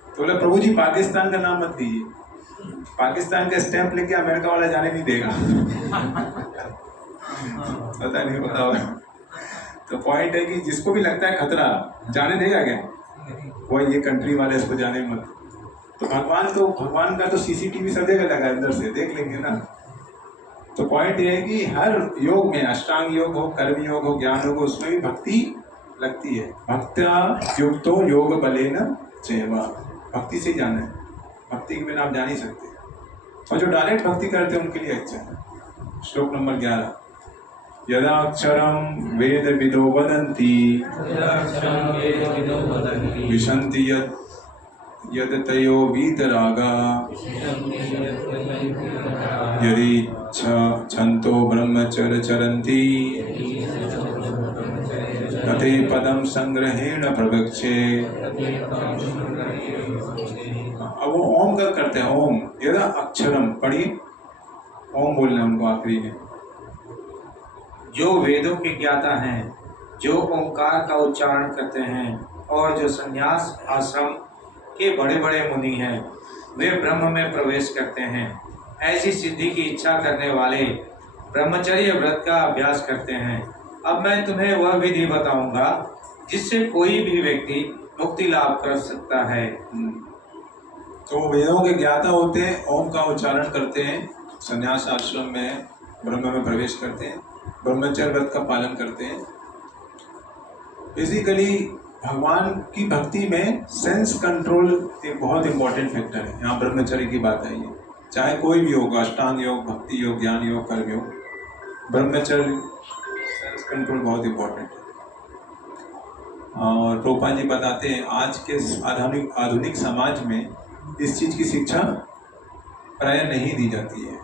तो बोला प्रभु जी पाकिस्तान का नाम मत लीजिए, पाकिस्तान का स्टैंप लेके अमेरिका वाला जाने नहीं देगा। पता नहीं पता होगा। तो पॉइंट है कि जिसको भी लगता है खतरा, जाने देगा क्या? वो ये कंट्री वाले इसको जाने मत। तो भगवान का तो सीसीटीवी सब जगह लगा, अंदर से देख लेंगे ना। तो पॉइंट ये है कि हर योग में, अष्टांग योग हो, कर्म योग हो, ज्ञान योग हो, उसमें भी भक्ति लगती है। भक्त्या युक्तो योग बलेन चेवा, भक्ति से जाना है, भक्ति के बिना आप जा नहीं सकते। और जो डायरेक्ट भक्ति करते हैं उनके लिए अच्छा है। श्लोक नंबर 11, यदाक्षरं वेद विदो वदन्ति विशन्ति यद तयो वीतरागा यदि छन्तो ब्रह्मचर्य चरन्ति तथे पदम संग्रहेण प्रवक्षे। अब वो ओम का करते हैं, ओम यदा अक्षरम, पढ़िए, ओम बोलना है उनको आखिरी में। जो वेदों के ज्ञाता हैं, जो ओंकार का उच्चारण करते हैं और जो संन्यास आश्रम के बड़े बड़े मुनि हैं, वे ब्रह्म में प्रवेश करते हैं। ऐसी सिद्धि की इच्छा करने वाले ब्रह्मचर्य व्रत का अभ्यास करते हैं। अब मैं तुम्हें वह विधि बताऊंगा जिससे कोई भी व्यक्ति मुक्ति लाभ कर सकता है। तो वेदों के ज्ञाता होते हैं, ओम का उच्चारण करते हैं, संन्यास आश्रम में ब्रह्म में प्रवेश करते हैं, ब्रह्मचर्य व्रत का पालन करते हैं। बेसिकली भगवान की भक्ति में सेंस कंट्रोल एक बहुत इंपॉर्टेंट फैक्टर है। यहाँ ब्रह्मचर्य की बात आई है, चाहे कोई भी योग, अष्टांग योग, भक्ति योग, ज्ञान योग, कर्म योग, ब्रह्मचर्य सेंस कंट्रोल बहुत इंपॉर्टेंट है। और प्रभुपाद जी बताते हैं आज के आधुनिक समाज में इस चीज़ की शिक्षा प्राय नहीं दी जाती है।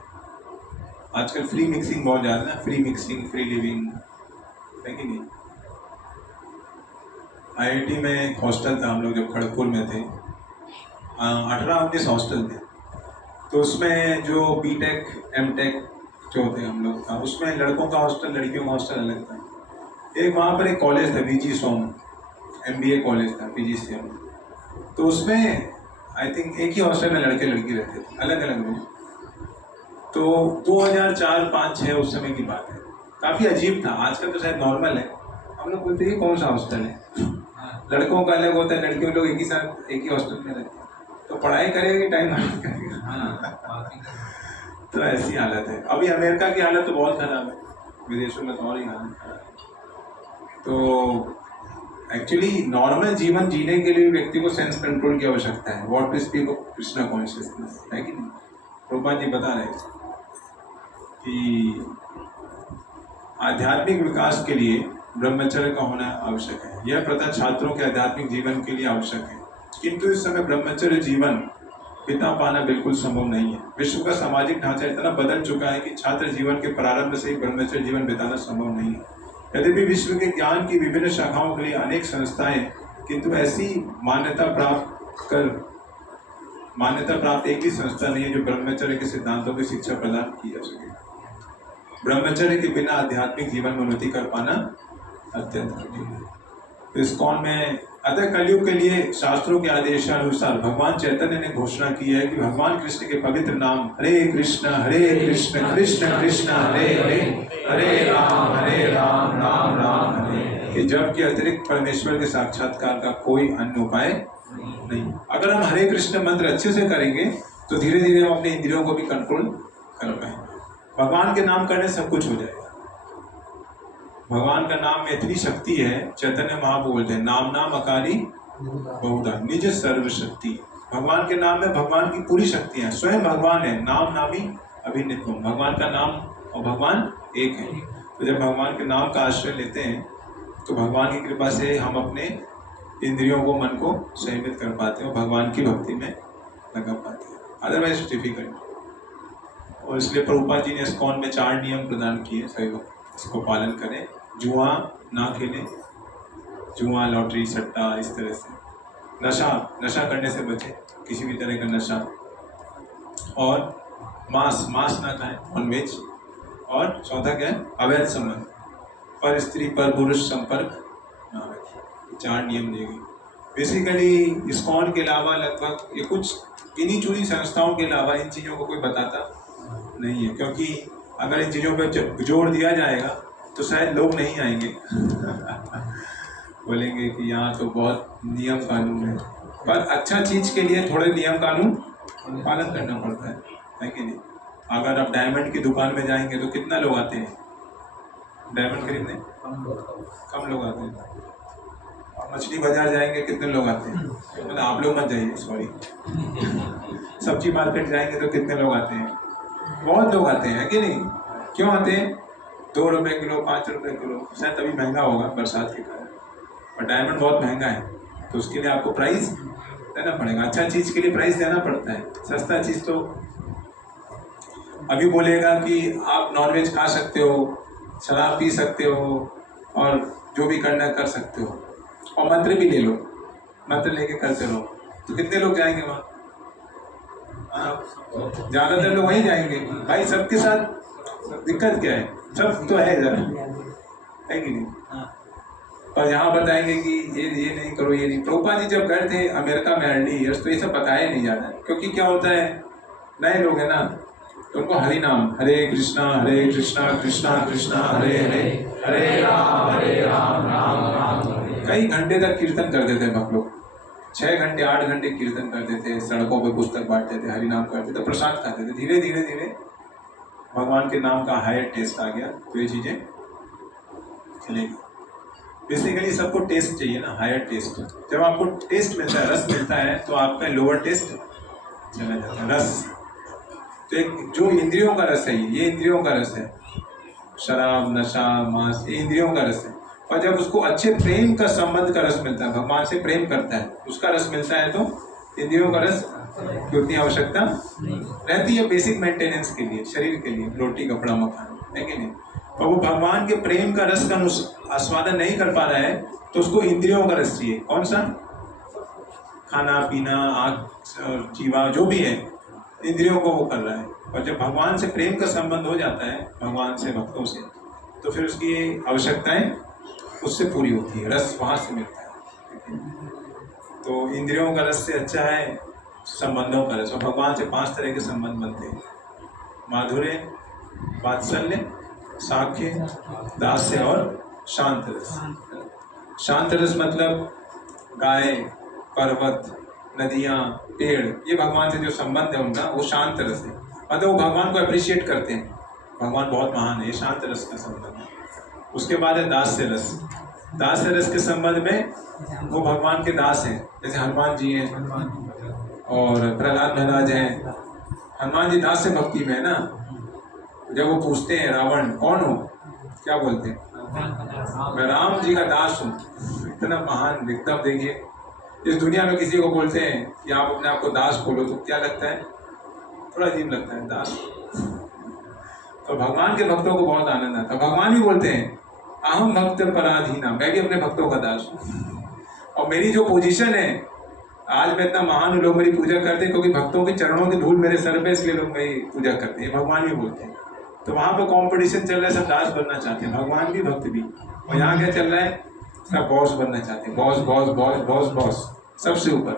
आजकल फ्री मिक्सिंग बहुत ज़्यादा है, फ्री मिक्सिंग, फ्री लिविंग है कि नहीं। आईआईटी में एक हॉस्टल था, हम लोग जब खड़गपुर में थे, 18-19 हॉस्टल थे। तो उसमें जो बीटेक एमटेक जो होते हम लोग था, उसमें लड़कों का हॉस्टल, लड़कियों का हॉस्टल अलग था। एक वहाँ पर एक कॉलेज था, वीजी सोम MBA कॉलेज था, PGCM। तो उसमें आई थिंक एक ही हॉस्टल में लड़के लड़की रहते थे, अलग अलग रूम। तो 2004-5-6 उस समय की बात है, काफ़ी अजीब था। आजकल तो शायद नॉर्मल है। हम लोग बोलते हैं कौन सा हॉस्टल है, लड़कों का अलग होता है, लड़कियों लोग एक ही साथ एक ही हॉस्टल में रहते हैं। तो पढ़ाई करेगा कि टाइम करेगा। तो ऐसी हालत है। अभी अमेरिका की हालत तो बहुत खराब है, विदेशों में तो और ही हालत खराब है। तो एक्चुअली नॉर्मल जीवन जीने के लिए व्यक्ति को सेंस कंट्रोल की आवश्यकता है। What to speak of Krishna consciousness, है कि नहीं। प्रभुपाद जी बता रहे कि आध्यात्मिक विकास के लिए ब्रह्मचर्य का होना आवश्यक है। यह प्रथा छात्रों के आध्यात्मिक जीवन के लिए आवश्यक है, किंतु इस समय ब्रह्मचर्य जीवन बिता पाना बिल्कुल संभव नहीं है। विश्व का सामाजिक ढांचा इतना बदल चुका है कि छात्र जीवन के प्रारंभ से ही ब्रह्मचर्य जीवन बिताना संभव नहीं है। यद्यपि विश्व के ज्ञान की विभिन्न शाखाओं के लिए अनेक संस्थाएं, किंतु ऐसी मान्यता प्राप्त एक भी संस्था नहीं है जो ब्रह्मचर्य के सिद्धांतों की शिक्षा प्रदान की जा सके। ब्रह्मचर्य के बिना आध्यात्मिक जीवन में उन्नति कर पाना अत्यंत कठिन है। तो इस्कॉन में अतः कलयुग के लिए शास्त्रों के आदेशानुसार भगवान चैतन्य ने घोषणा की है कि भगवान कृष्ण के पवित्र नाम हरे कृष्ण कृष्ण कृष्ण हरे हरे, हरे राम राम राम हरे, कि जब के अतिरिक्त परमेश्वर के साक्षात्कार का कोई अन्य उपाय नहीं। अगर हम हरे कृष्ण मंत्र अच्छे से करेंगे तो धीरे धीरे हम अपने इंद्रियों को भी कंट्रोल कर पाएंगे। भगवान के नाम करने सब कुछ हो जाएगा। भगवान का नाम में इतनी शक्ति है, चैतन्य महाप्रभु बोलते हैं नाम नाम अकारी बहुधा निज सर्वशक्ति। भगवान के नाम में भगवान की पूरी शक्ति है, स्वयं भगवान है। नाम नामी अभिनित्वम, भगवान का नाम और भगवान एक है। तो जब भगवान के नाम का आश्रय लेते हैं तो भगवान की कृपा से हम अपने इंद्रियों को, मन को संयमित कर पाते हैं और भगवान की भक्ति में लगा पाते हैं। Otherwise difficult. और इसलिए प्रभुपाद जी ने इस्कॉन में 4 नियम प्रदान किए, सही बात, इसको पालन करें। जुआ ना खेलें, जुआ, लॉटरी, सट्टा, इस तरह से। नशा करने से बचें, किसी भी तरह का नशा। और मांस ना खाएं, नॉनवेज। और चौथा क्या है, अवैध संबंध, पर स्त्री पर पुरुष संपर्क ना रखें। 4 नियम दिए गए। बेसिकली इस्कॉन के अलावा लगभग ये कुछ गिनी चुनी संस्थाओं के अलावा इन चीज़ों को कोई बताता नहीं है, क्योंकि अगर इन चीज़ों पर जोर दिया जाएगा तो शायद लोग नहीं आएंगे। बोलेंगे कि यहाँ तो बहुत नियम कानून है, पर अच्छा चीज़ के लिए थोड़े नियम कानून पालन करना पड़ता है कि नहीं। अगर आप डायमंड की दुकान में जाएंगे तो कितना लोग आते हैं डायमंड खरीदने? कम लोग आते हैं। मछली बाजार जाएंगे, कितने लोग आते हैं? मतलब आप लोग मत जाइए, सॉरी। सब्जी मार्केट जाएंगे तो कितने लोग आते हैं? बहुत लोग आते हैं कि नहीं। क्यों आते हैं? 2 रुपये किलो, 5 रुपये किलो। शायद अभी महंगा होगा बरसात के कारण, और डायमंड बहुत महंगा है, तो उसके लिए आपको प्राइस देना पड़ेगा। अच्छा चीज़ के लिए प्राइस देना पड़ता है। सस्ता चीज़ तो अभी बोलेगा कि आप नॉनवेज खा सकते हो, शराब पी सकते हो, और जो भी करना कर सकते हो, और मंत्र भी ले लो, मंत्र लेके करते रहो, तो कितने लोग जाएंगे वहाँ? ज़्यादातर लोग वहीं जाएंगे भाई। सबके साथ दिक्कत क्या है? सब तो है जरा, है कि नहीं। पर यहाँ बताएंगे कि ये नहीं करो, ये नहीं। प्रभुपाद जी जब गए थे अमेरिका में अर्ली ईयर्स, तो ये सब बताया नहीं जाता, क्योंकि क्या होता है, नए लोग हैं ना, तो उनको हरि नाम, हरे कृष्णा कृष्णा कृष्णा हरे हरे, हरे राम राम राम। कई घंटे तक कीर्तन कर देते भक्त लोग, 6 घंटे 8 घंटे कीर्तन करते थे, सड़कों पे पुस्तक बांटते थे, हरि नाम करते थे, प्रसाद खाते थे। धीरे धीरे भगवान के नाम का हायर टेस्ट आ गया तो ये चीज़ें चलेगी। बेसिकली सबको टेस्ट चाहिए ना, हायर टेस्ट। जब आपको टेस्ट मिलता है, रस मिलता है, तो आपका लोअर टेस्ट चला जाता है। रस तो एक जो इंद्रियों का रस है, ये इंद्रियों का रस है। शराब, नशा, मांस, ये इंद्रियों का रस है। और जब उसको अच्छे प्रेम का संबंध का रस मिलता है, भगवान से प्रेम करता है, उसका रस मिलता है, तो इंद्रियों का रस की उतनी आवश्यकता रहती है बेसिक मेंटेनेंस के लिए, शरीर के लिए, रोटी कपड़ा मकान, है कि नहीं। पर वो भगवान के प्रेम का रस का आस्वादन नहीं कर पा रहा है, तो उसको इंद्रियों का रस चाहिए। कौन सा? खाना पीना, आँख, जीवा, जो भी है, इंद्रियों को वो कर रहा है। और जब भगवान से प्रेम का संबंध हो जाता है, भगवान से, भक्तों से, तो फिर उसकी आवश्यकताएं उससे पूरी होती है, रस वहाँ से मिलता है। तो इंद्रियों का रस से अच्छा है संबंधों का रस। और भगवान से 5 तरह के संबंध बनते हैं: माधुर्य, वात्सल्य, साख्य, दास्य और शांत रस। शांत रस मतलब गाय, पर्वत, नदियाँ, पेड़, ये भगवान से जो संबंध है उनका, वो शांत रस है। मतलब वो भगवान को अप्रिशिएट करते हैं, भगवान बहुत महान है, ये शांत रस का संबंध है। उसके बाद है दास्य रस। दास्य रस के संबंध में वो भगवान के दास हैं, जैसे हनुमान जी हैं और प्रहलाद महाराज हैं। हनुमान जी दास्य भक्ति में है ना। जब वो पूछते हैं रावण कौन हो, क्या बोलते हैं? मैं राम जी का दास हूँ। इतना महान, एकदम देखिए, इस दुनिया में किसी को बोलते हैं कि आप अपने आप को दास बोलो तो क्या लगता है? थोड़ा अजीब लगता है, दास। तो भगवान के भक्तों को बहुत आनंद आता है। भगवान भी बोलते हैं अहम भक्त पराधीना, मैं भी अपने भक्तों का दास हूँ। और मेरी जो पोजीशन है, आज मैं इतना महान हूँ, लोग मेरी पूजा करते हैं क्योंकि भक्तों के चरणों की धूल मेरे सर पे, इसलिए लोग मेरी पूजा करते हैं। भगवान भी बोलते हैं। तो वहाँ पर कॉम्पिटिशन चल रहा है, सब दास बनना चाहते हैं, भगवान भी, भक्त भी। और यहाँ क्या चल रहा है? सब बॉस बनना चाहते हैं, boss boss boss boss boss, सबसे ऊपर।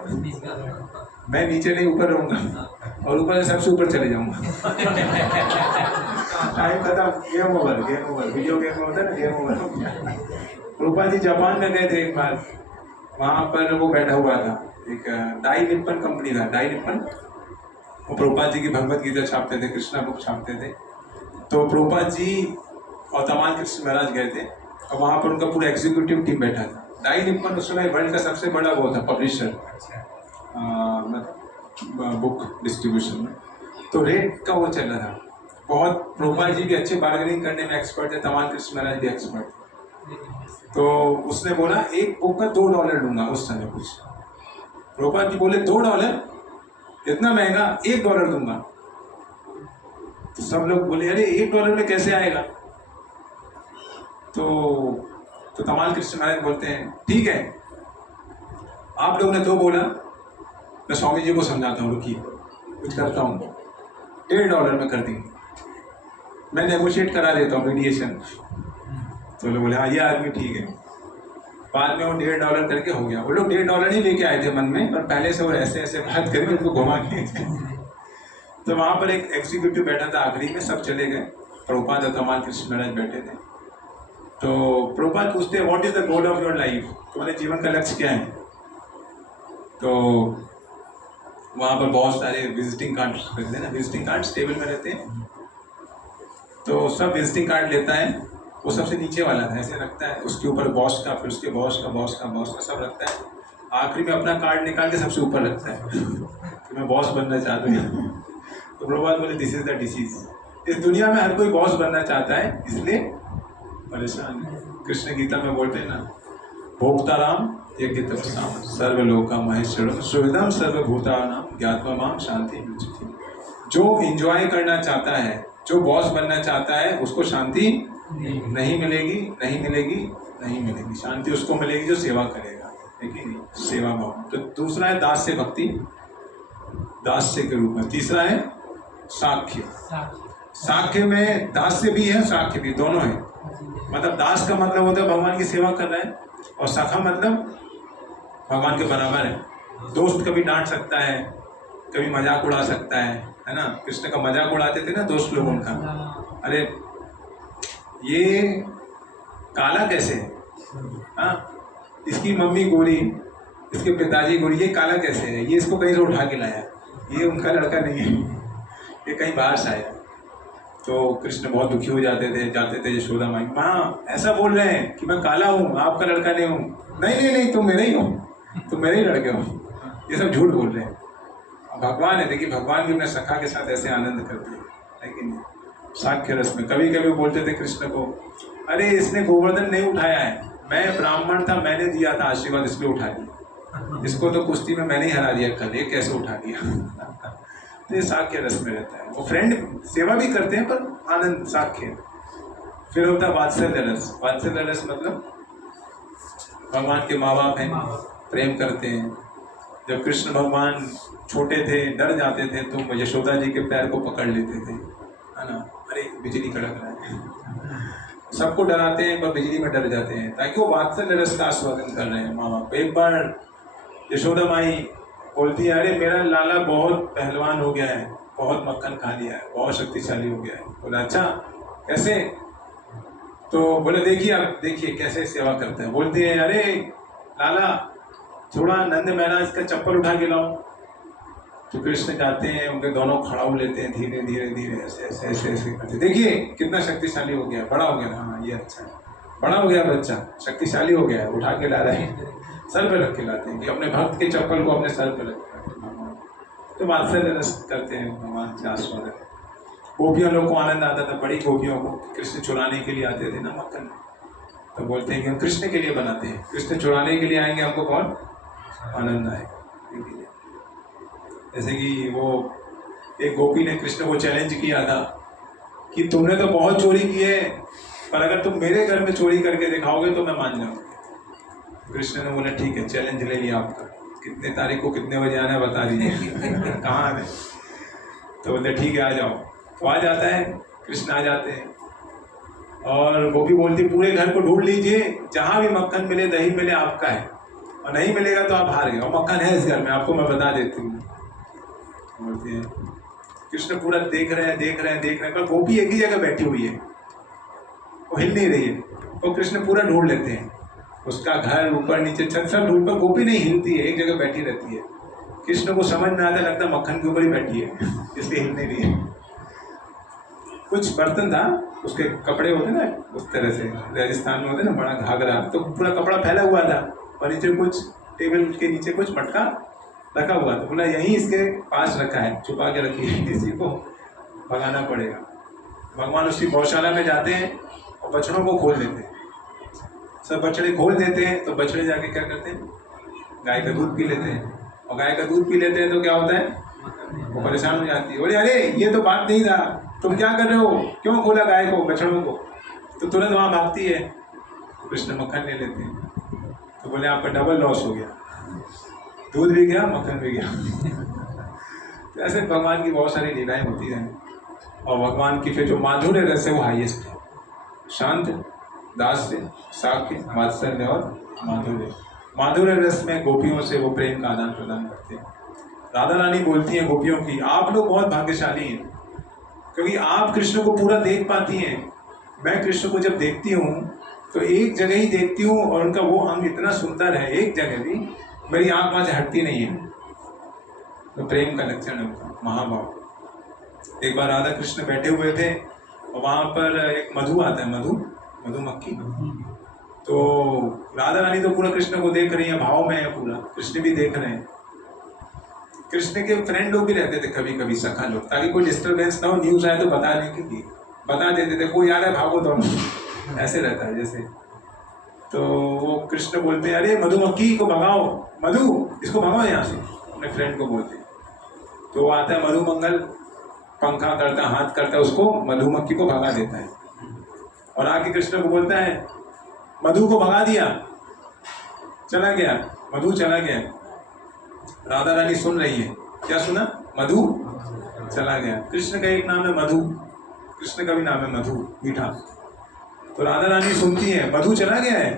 मैं नीचे नहीं, ऊपर रहूंगा, और ऊपर से सबसे ऊपर चले जाऊंगा। टाइम खत्म, game over, game over, video game में होता है ना, गेम ओवर। रूपा जी जापान में गए थे एक बार, वहाँ पर वो बैठा हुआ था, एक डाई निप्पन कंपनी था, डाई निप्पन। वो प्रभुपाद जी की भगवत गीता छापते थे, कृष्णा बुक छापते थे। तो प्रभुपाद जी और तमाल कृष्ण महाराज गए थे, और वहाँ पर उनका पूरा एग्जीक्यूटिव टीम बैठा था। डाई निप्पन उस समय वर्ल्ड का सबसे बड़ा वो था, पब्लिशर, बुक डिस्ट्रीब्यूशन में। तो रेट का वो चल रहा था बहुत। प्रभुपाद जी भी अच्छे बार्गेनिंग करने में एक्सपर्ट है, तमाल कृष्ण महाराज भी एक्सपर्ट थे। तो उसने बोला एक बुक का $2 लूंगा उस समय कुछ। प्रभुपाद जी बोले $2? इतना महंगा, $1 दूंगा। तो सब लोग बोले अरे $1 में कैसे आएगा? तो तमाल कृष्ण महाराज बोलते हैं ठीक है, आप लोगों ने 2 बोला, मैं स्वामी जी को समझाता हूँ, रुकिए कुछ करता हूँ, $1.5 में कर देंगे, मैं नेगोशिएट करा देता हूँ, मीडिएशन। तो लोग बोले हाँ ये आदमी ठीक है। बाद में वो $1.5 करके हो गया। वो लोग $1.5 नहीं लेके आए थे मन में, और पहले से वो ऐसे ऐसे बात करके उनको घुमा के। तो वहाँ पर एक एग्जीक्यूटिव बैठा था, आखिरी में सब चले गए, प्रभुपाद और तमाल कृष्ण महाराज बैठे थे। तो प्रभुपाद पूछते हैं what is the goal of your life, तुम्हारे जीवन का लक्ष्य क्या है? तो वहाँ पर बहुत सारे विजिटिंग कार्ड रखते हैं ना, विजिटिंग कार्ड टेबल में रहते हैं। तो सब विजिटिंग कार्ड लेता है, वो सबसे नीचे वाला है ऐसे रखता है, उसके ऊपर बॉस का, फिर उसके बॉस का, बॉस का, बॉस का, सब रखता है। आखिरी में अपना कार्ड निकाल के सबसे ऊपर रखता है कि मैं बॉस बनना चाहता हूँ। तो प्रभुपाद बोले दिस इज द डिसीज। इस दुनिया में हर कोई बॉस बनना चाहता है, इसलिए परेशान है। कृष्ण गीता में बोलते हैं ना, भोक्ताराम यज्ञ तपसाम सर्वलोका महेश्वरम सुहृदम सर्वभूतानाम ज्ञात्वा माम शांति मुच्यते। जो एंजॉय करना चाहता है, जो बॉस बनना चाहता है, उसको शांति नहीं मिलेगी, नहीं मिलेगी, नहीं मिलेगी। शांति उसको मिलेगी जो सेवा करेगा, लेकिन सेवा भाव। तो दूसरा है दास्य भक्ति, दास्य के रूप में। तीसरा है साख्य। साख्य में दास्य भी है, साख्य भी, दोनों है। मतलब दास का मतलब होता है भगवान की सेवा कर रहा है, और सखा मतलब भगवान के बराबर है। दोस्त कभी डांट सकता है, कभी मजाक उड़ा सकता है ना। कृष्ण का मजाक उड़ाते थे ना दोस्त लोग उनका, अरे ये काला कैसे है, हाँ इसकी मम्मी गोरी, इसके पिताजी गोरी, ये काला कैसे है, ये इसको कहीं से उठा के लाया, ये उनका लड़का नहीं है, ये कहीं बाहर से आया। तो कृष्ण बहुत दुखी हो जाते थे यशोदा माई, माँ ऐसा बोल रहे हैं कि मैं काला हूँ, आपका लड़का नहीं हूँ। नहीं तुम मेरे ही हो, तुम मेरे ही लड़के हो, ये सब झूठ बोल रहे हैं। भगवान है, देखिए भगवान भी अपने सखा के साथ ऐसे आनंद करते हैं, लेकिन साख्य रस में कभी कभी बोलते थे कृष्ण को, अरे इसने गोवर्धन नहीं उठाया है, मैं ब्राह्मण था, मैंने दिया था आशीर्वाद, इसलिए उठा लिया, इसको तो कुश्ती में मैंने ही हरा दिया कल, ये कैसे उठा लिया। तो ये साख्य रस में रहता है, वो फ्रेंड सेवा भी करते हैं पर आनंद साख्य। फिर होता है वात्सल्य रस। वात्सल्य रस मतलब भगवान के माँ बाप हैं, प्रेम करते हैं। जब कृष्ण भगवान छोटे थे, डर जाते थे, तो यशोदा जी के पैर को पकड़ लेते थे, है ना, अरे बिजली कड़क रहा है, सबको डराते हैं पर बिजली में डर जाते हैं, ताकि वो वात्सल्य रस का आस्वादन कर रहे हैं माँ बाप। एक बार यशोदा माई बोलती है, अरे मेरा लाला बहुत पहलवान हो गया है, बहुत मक्खन खा लिया है, बहुत शक्तिशाली हो गया है। बोला अच्छा कैसे? तो बोले देखिए आप देखिए कैसे सेवा करते हैं। बोलती है, अरे लाला थोड़ा नंद महाराज का चप्पल उठा के लाओ। तो कृष्ण जाते हैं, उनके दोनों खड़ाऊ लेते हैं, धीरे धीरे धीरे ऐसे ऐसे ऐसे ऐसे करते, देखिए कितना शक्तिशाली हो गया, बड़ा हो गया। हाँ ये अच्छा है, बड़ा हो गया बच्चा, शक्तिशाली हो गया, उठा के ला रहे हैं, सर पे रख के लाते हैं कि अपने भक्त के चप्पल को अपने सर पे रख के भगवान तो वात्सल्य रस करते हैं भगवान से आस्वादन। गोपियों लोग को आनंद आता था, बड़ी गोपियों को कृष्ण चुराने के लिए आते थे ना मक्खन, तो बोलते हैं कि हम कृष्ण के लिए बनाते हैं, कृष्ण चुराने के लिए आएंगे, हमको बहुत आनंद आएगा। जैसे कि वो एक गोपी ने कृष्ण को चैलेंज किया था कि तुमने तो बहुत चोरी की है, पर अगर तुम मेरे घर में चोरी करके दिखाओगे तो मैं मान जाऊंगा। कृष्ण ने बोला ठीक है, चैलेंज ले लिया आपका, कितने तारीख को कितने बजे आना है बता दीजिए, कहाँ आना है। तो बोलते ठीक है आ जाओ। तो आ जाता है, कृष्ण आ जाते हैं, और गोपी बोलती पूरे घर को ढूंढ लीजिए, जहाँ भी मक्खन मिले दही मिले आपका है, और नहीं मिलेगा तो आप हार गए, और मक्खन है इस घर में, आपको मैं बता देती हूँ। बोलते हैं कृष्ण पूरा देख रहे हैं, पर गोपी एक ही जगह बैठी हुई है, वो हिल नहीं रही है। तो कृष्ण पूरा ढूंढ लेते हैं, उसका घर ऊपर नीचे छत सब ढूंढ पर गोपी नहीं हिलती है, एक जगह बैठी रहती है। कृष्ण को समझ में आता, लगता मक्खन के ऊपर ही बैठी है, इसलिए हिल नहीं रही है। कुछ बर्तन था, उसके कपड़े होते ना उस तरह से, राजस्थान में होते ना बड़ा घाघरा, तो पूरा कपड़ा फैला हुआ था, और नीचे कुछ टेबल के नीचे कुछ मटका रखा हुआ था। बोला यहीं इसके पास रखा है, छुपा के रखिए, किसी को भगाना पड़ेगा। भगवान उसकी गौशाला में जाते हैं और बछड़ों को खोल देते हैं, सब बछड़े खोल देते हैं। तो बछड़े जाके क्या करते हैं, गाय का दूध पी लेते हैं, और गाय का दूध पी लेते हैं तो क्या होता है, वो परेशान हो जाती है, बोले अरे ये तो बात नहीं था, तुम क्या कर रहे हो, क्यों खोला गाय को बछड़ों को। तो तुरंत वहाँ भागती है, कृष्ण मक्खन ले लेते हैं। तो बोले आपका डबल लॉस हो गया, दूध भी गया मक्खन भी गया। तो ऐसे भगवान की बहुत सारी लीलाएं होती हैं, और भगवान की फिर जो माधुर्य रस है वो हाईएस्ट है। शांत, दास्य, साख्य, वात्सल्य और माधुर्य। माधुर्य रस में गोपियों से वो प्रेम का आदान प्रदान करते हैं। राधा रानी बोलती हैं गोपियों की, आप लोग बहुत भाग्यशाली हैं, क्योंकि आप कृष्ण को पूरा देख पाती हैं। मैं कृष्ण को जब देखती हूँ तो एक जगह ही देखती हूँ, और उनका वो अंग इतना सुंदर है, एक जगह भी मेरी आंख वहाँ से हटती नहीं है। तो प्रेम का लक्षण है उनका, महाभाव। एक बार राधा कृष्ण बैठे हुए थे, और वहाँ पर एक मधु आता है, मधुमक्खी। तो राधा रानी तो पूरा कृष्ण को देख रही है, भाव में है पूरा, कृष्ण भी देख रहे हैं। कृष्ण के फ्रेंड लोग भी रहते थे कभी कभी, सखा लोग, ताकि कोई डिस्टर्बेंस ना हो, न्यूज आए तो बता देते थे, कोई आ रहा है भागो दोनों, ऐसे रहता है जैसे। तो वो कृष्ण बोलते हैं अरे मधुमक्खी को भगाओ, मधु इसको भगाओ यहाँ से, अपने फ्रेंड को बोलते हैं। तो वो आता है मधुमंगल, पंखा करता, हाथ करता, उसको मधुमक्खी को भगा देता है, और आके कृष्ण को बोलता है मधु को भगा दिया, चला गया, मधु चला गया। राधा रानी सुन रही है, क्या सुना, मधु चला गया। कृष्ण का एक नाम है मधु, कृष्ण का भी नाम है मधु, मीठा। तो राधा रानी सुनती है मधु चला गया है,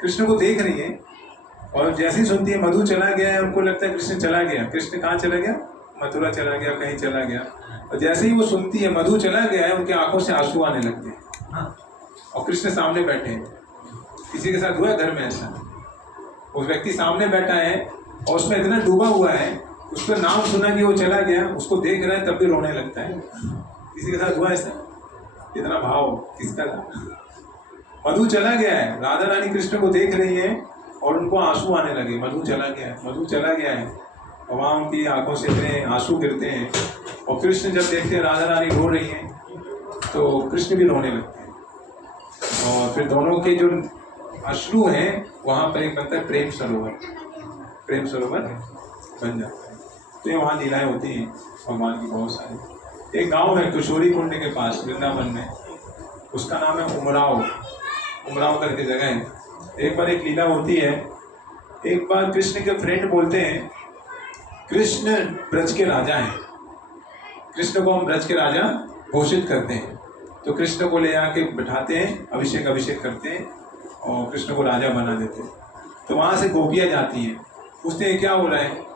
कृष्ण को देख रही है, और जैसे ही सुनती है मधु चला गया है, उनको लगता है कृष्ण चला गया। कृष्ण कहाँ चला गया, मथुरा चला गया, कहीं चला गया। और जैसे ही वो सुनती है मधु चला गया है, उनकी आंखों से आंसू आने लगते हैं, और कृष्ण सामने बैठे हैं। किसी के साथ हुआ है घर में ऐसा, उस व्यक्ति सामने बैठा है और उसमें इतना डूबा हुआ है, उसका नाम सुना कि वो चला गया, उसको देख रहा है तब भी रोने लगता है। किसी के साथ हुआ ऐसा? इतना भाव किसका था? मधु चला गया है, राधा रानी कृष्ण को देख रही है और उनको आंसू आने लगे। मधु चला गया है, मधु चला गया है, और वहाँ उनकी आंखों से इतने आंसू गिरते हैं। और कृष्ण जब देखते हैं राधा रानी रो रही हैं तो कृष्ण भी रोने लगते हैं। और फिर दोनों के जो अश्रु हैं वहाँ पर एक बनता है प्रेम सरोवर, प्रेम सरोवर बन जाता है। तो ये वहाँ लीलाएं होती हैं भगवान की बहुत सारी। एक गांव है किशोरी कुंड के पास वृंदावन में, उसका नाम है उमराव, उमराव करके जगह है। एक बार एक लीला होती है, एक बार कृष्ण के फ्रेंड बोलते हैं कृष्ण ब्रज के राजा हैं, कृष्ण को हम ब्रज के राजा घोषित करते हैं। तो कृष्ण को ले आके बिठाते हैं, अभिषेक करते हैं और कृष्ण को राजा बना देते हैं। तो वहाँ से गोपियाँ जाती हैं, पूछते हैं क्या हो रहा है?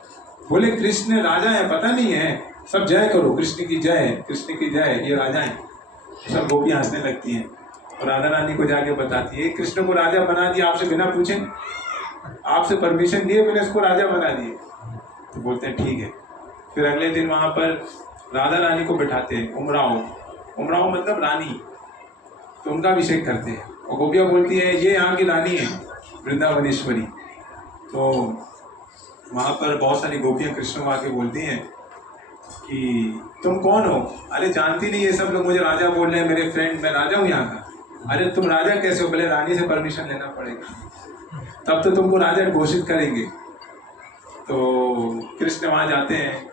बोले कृष्ण राजा है, पता नहीं है, सब जय करो, कृष्ण की जय, कृष्ण की जय, ये राजा है। सब गोपियाँ हंसने लगती हैं और राधा रानी को जाके बताती है कृष्ण को राजा बना दिया आपसे बिना पूछे, आपसे परमिशन दिए मैंने इसको राजा बना दिए। तो बोलते हैं ठीक है। फिर अगले दिन वहाँ पर राधा रानी को बिठाते हैं, उमराव, उमराव मतलब रानी, तो उनका अभिषेक करते हैं। और गोपियाँ बोलती है ये यहाँ की रानी है वृंदावनेश्वरी। तो वहाँ पर बहुत सारी गोपियाँ कृष्ण को आके बोलती हैं कि तुम कौन हो? अरे जानती नहीं ये सब लोग मुझे राजा बोल रहे हैं, मेरे फ्रेंड, मैं राजा हूँ यहाँ का। अरे तुम राजा कैसे हो? बोले रानी से परमिशन लेना पड़ेगा, तब तो तुमको राजा घोषित करेंगे। तो कृष्ण वहाँ जाते हैं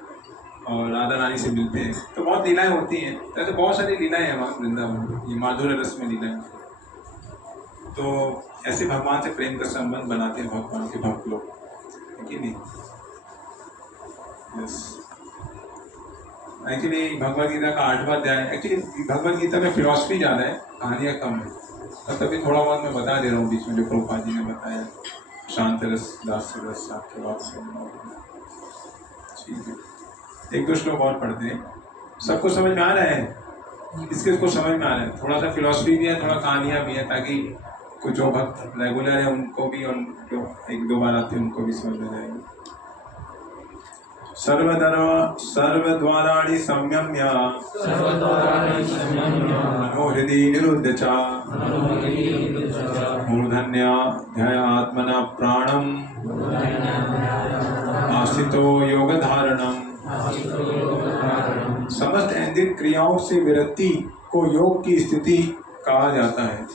और राधा रानी से मिलते हैं। तो बहुत लीलाएं होती हैं, तो बहुत सारी लीलाएं हैं वहाँ वृंदावन, ये माधुर्य रस में लीलाएं। तो ऐसे भगवान से प्रेम का संबंध बनाते हैं भगवान के भक्त लोग, है कि नहीं? यस। एक्चुअली भगवद गीता का 8वां अध्याय, एक्चुअली भगवद गीता में फिलॉसफी ज़्यादा है, कहानियाँ कम है। तो तभी थोड़ा बहुत मैं बता दे रहा हूँ बीच में, जो प्रभुपाद जी ने बताया, शांत रस, दास्य रस, साख्यवाद से। ठीक है, एक दो श्लोक और पढ़ते हैं। सबको समझ में आ रहा है? इसको समझ में आ रहा है? थोड़ा सा फिलॉसफी भी है, थोड़ा कहानियाँ भी है, ताकि कुछ जो भक्त रेगुलर है उनको भी और जो एक दो बार आते हैं उनको भी समझ में आएगी। सर्वद्वाराणि संयम्य मनोहृदि निरुद्ध च मूर्धन्या ध्यात्मना प्राणम आस्थितो योग धारणम। समस्त इंद्रिय क्रियाओं से विरक्ति को योग की स्थिति कहा जाता है।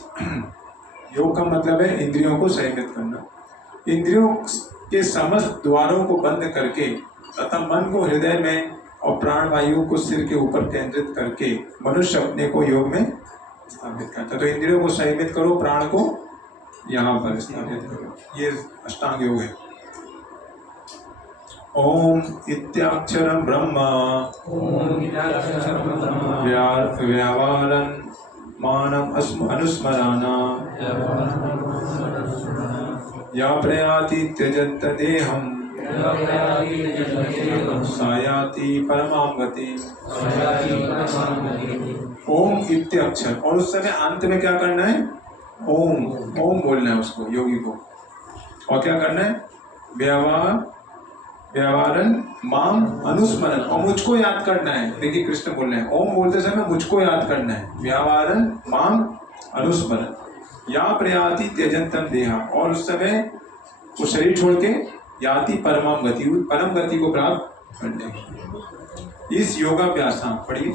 योग का मतलब है इंद्रियों को संयमित करना। इंद्रियों के समस्त द्वारों को बंद करके तथा मन को हृदय में और प्राण वायु को सिर के ऊपर केंद्रित करके मनुष्य अपने को योग में स्थापित करता है। तो इंद्रियों को संयमित करो, प्राण को यहाँ पर स्थापित करो, ये अष्टांग योग है। ओम इत्याक्षरं ब्रह्मा व्यावरण मानम अनुस्मराना या प्रयाति त्यजत देहम सायाति परमां गति। ओम इत्याक्षर, और उस समय अंत में क्या करना है? ओम, ओम बोलना है उसको, योगी को। और क्या करना है? व्यावरण माम अनुस्मरण, और मुझको याद करना है। देखिए कृष्ण बोल रहे हैं ओम बोलते समय मुझको याद करना है। व्यावरण माम अनुस्मरण या प्रयाति त्यजंतम देहा, और उस समय वो शरीर छोड़ के याति परमाम गति, परम गति को प्राप्त करने। इस योगाभ्यास, पढ़िए।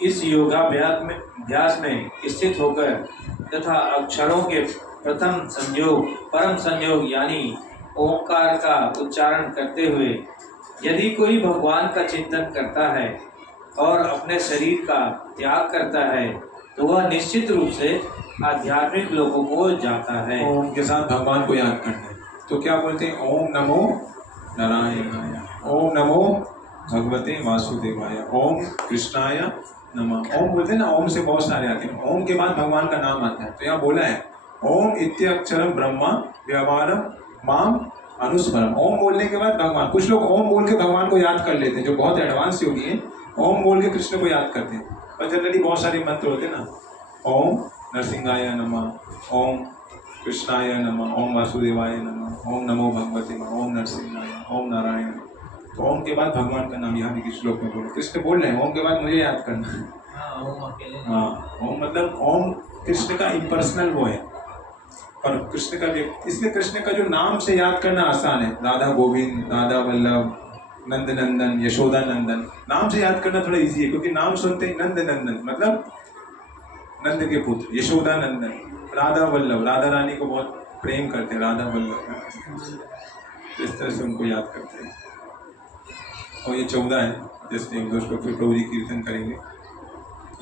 इस योगाभ्यास में स्थित होकर तथा अक्षरों के प्रथम संयोग परम संयोग यानी ओंकार का उच्चारण करते हुए यदि कोई भगवान का चिंतन करता है और अपने शरीर का त्याग करता है तो वह निश्चित रूप से आध्यात्मिक लोगों को जाता है। ओम के साथ भगवान को याद करना है। तो क्या बोलते हैं? ओम नमो नारायणाय, ओम नमो भगवते वासुदेवाय, ओम कृष्णाय नमः। ओम बोलते हैं ना, ओम से बहुत सारे आते हैं, ओम के बाद भगवान का नाम आता है। तो यहाँ बोला है ओम इत्याक्षरम ब्रह्मा व्यवहारम माम अनुस्मरम। ओम बोलने के बाद भगवान, कुछ लोग ओम बोल के भगवान को याद कर लेते हैं, जो बहुत एडवांस योगी हैं, ओम बोल के कृष्ण को याद करते हैं। पर जनरली बहुत सारे मंत्र होते हैं ना, ओम नरसिंहाय नमः, ओम कृष्णाय नमः, ओम वासुदेवाय नमः, ओम नमो भगवते, ओम नरसिंहाय, ओम नारायण। तो ओम के बाद भगवान का नाम यहाँ भी किस श्लोक में बोले, कृष्ण बोल रहे हैं ओम के बाद मुझे याद करना है। हाँ, ओम मतलब ओम कृष्ण का इम्पर्सनल वो है, और कृष्ण का व्यक्ति, इसलिए कृष्ण का जो नाम से याद करना आसान है, राधा गोविंद, राधा वल्लभ, नंद नंदन, यशोदा नंदन, नाम से याद करना थोड़ा इजी है, क्योंकि नाम सुनते ही नंद नंदन मतलब नंद के पुत्र, यशोदा नंदन, राधा वल्लभ, राधा रानी को बहुत प्रेम करते हैं, राधा वल्लभ, इस तरह से उनको याद करते हैं। और ये 14 है, जैसे हम दोस्तों फिर प्रभु जी कीर्तन करेंगे।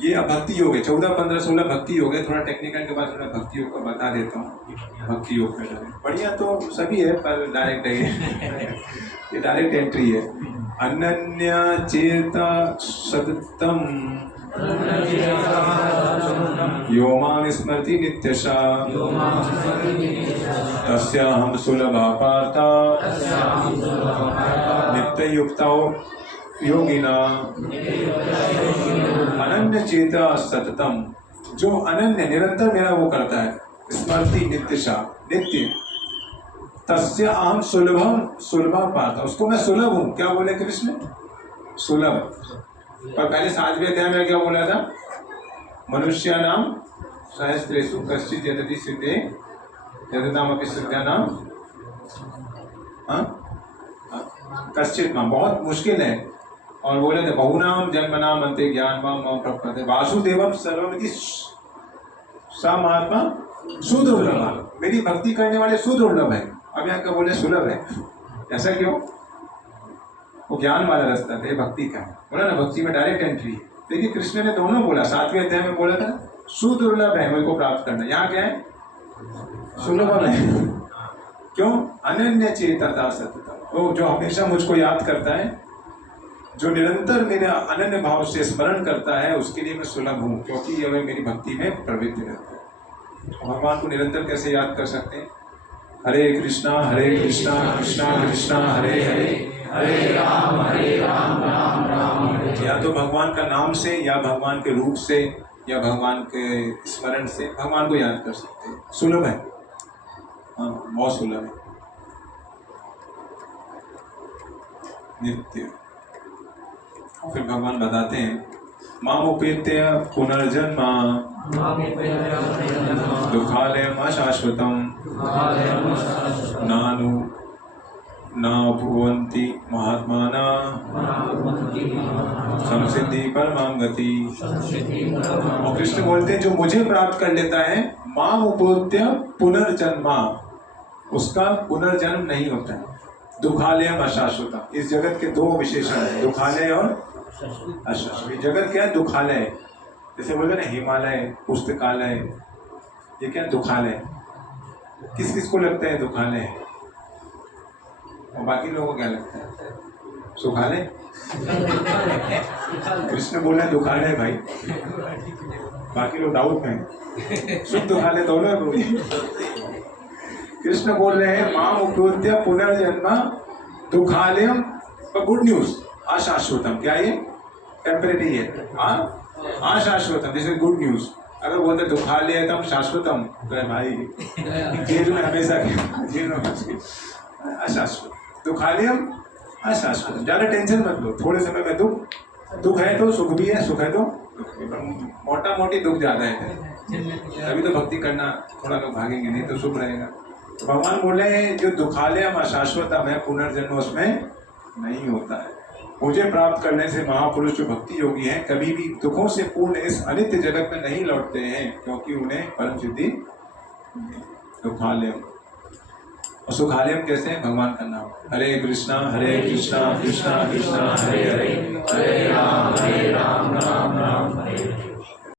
ये अब भक्ति योग है, 14, 15, 16 भक्ति योग है। थोड़ा टेक्निकल के बाद थोड़ा भक्ति योग का बता देता हूँ। भक्ति योग में बढ़िया तो सभी है, पर डायरेक्ट है ये डायरेक्ट एंट्री है। अनन्या चेता सततम यो मां स्मरति नित्यशा तस्याहं सुलभा पार्था नित्ययुक्ता योगिना। अनन्य चेता सततम, जो अनन्य निरंतर मेरा वो करता है, स्मरति नित्यशा नित्य, तस्य अहम सुलभम सुलभा पार्था, उसको मैं सुलभ हूँ। क्या बोले कृष्ण? सुलभ। पर पहले 7वें अध्याय में क्या बोला था? मनुष्य नाम सहस्रेषु कश्चित् यतति सिद्धे यततामपि सिद्धानाम कश्चित् मां, बहुत मुश्किल है। और बोले थे बहुनाम जन्मनाम अंते ज्ञानवाम मम प्रपद्ये वासुदेवम सर्वमिति सा महात्मा सुदुर्लभ, मेरी भक्ति करने वाले सुदुर्लभ है। अब यहाँ क्या बोले? सुलभ है। ऐसा क्यों? वो ज्ञान वाला रास्ता था, भक्ति का बोला ना, भक्ति में डायरेक्ट एंट्री है। देखिए कृष्ण ने दोनों बोला, 7वें अध्याय में बोला था सुदुर्लभ है मेरे को प्राप्त करना, यहाँ क्या है? सुलभ है। क्यों? अनन्य चेतता सततम, वो जो हमेशा मुझको याद करता है, जो निरंतर मेरे अनन्य भाव से स्मरण करता है, उसके लिए मैं सुलभ हूँ, क्योंकि ये मेरी भक्ति में प्रवृत्त रहता है। भगवान को निरंतर कैसे याद कर सकते हैं? हरे कृष्णा कृष्णा कृष्णा हरे हरे, हरे राम राम राम हरे। या तो भगवान का नाम से, या भगवान के रूप से, या भगवान के स्मरण से भगवान को याद कर सकते हैं। सुलभ है, हाँ बहुत सुलभ है, नित्य। फिर भगवान बताते हैं मामुपेत्य पुनर्जन्मा दुखालयम अशाश्वतम नानु न भुवन्ति महात्माना संसिद्धि परमां गति। और कृष्ण बोलते हैं जो मुझे प्राप्त कर लेता है, माम उपोत्य पुनर्जन्मा, उसका पुनर्जन्म नहीं होता है। दुखालयम अशाश्वतम, इस जगत के दो विशेषण है, दुखालय और अशाश्वत। जगत क्या है? दुखालय। जैसे बोलते ना हिमालय, पुस्तकालय, ये क्या? दुखालय। किस किस को लगता है दुखालय? और बाकी लोगों को क्या लगता है? सुखालय। कृष्ण बोल रहे दुखालय भाई, बाकी लोग डाउट में। सुख दुखालय दोनों है। कृष्ण बोल रहे हैं मां उपोत्य पुनर्जन्म दुखालयम, पर गुड न्यूज अशाश्वतम। क्या ये? टेम्परेरी है, अशाश्वतम, दिस इज गुड न्यूज। अगर बोलते दुखालय तम शाश्वतम, तो भाई जेल में हमेशा जेल में अशाश्वत। दुखालयम अशाश्वत, ज्यादा टेंशन मत लो, थोड़े समय में दुख है तो सुख भी है, सुख है तो मोटा मोटी दुख ज्यादा है, तभी तो भक्ति करना, थोड़ा लोग भागेंगे, नहीं तो सुख रहेगा। तो भगवान बोले जो दुखालयम अशाश्वतम है, पुनर्जन्म उसमें नहीं होता है। मुझे प्राप्त करने से महापुरुष जो भक्ति योगी हैं कभी भी दुखों से पूर्ण इस अनित्य जगत में नहीं लौटते हैं, क्योंकि उन्हें परम सिद्धि। दुखालयम और सुखालयम कैसे है? भगवान का नाम, हरे कृष्णा कृष्णा कृष्णा हरे हरे,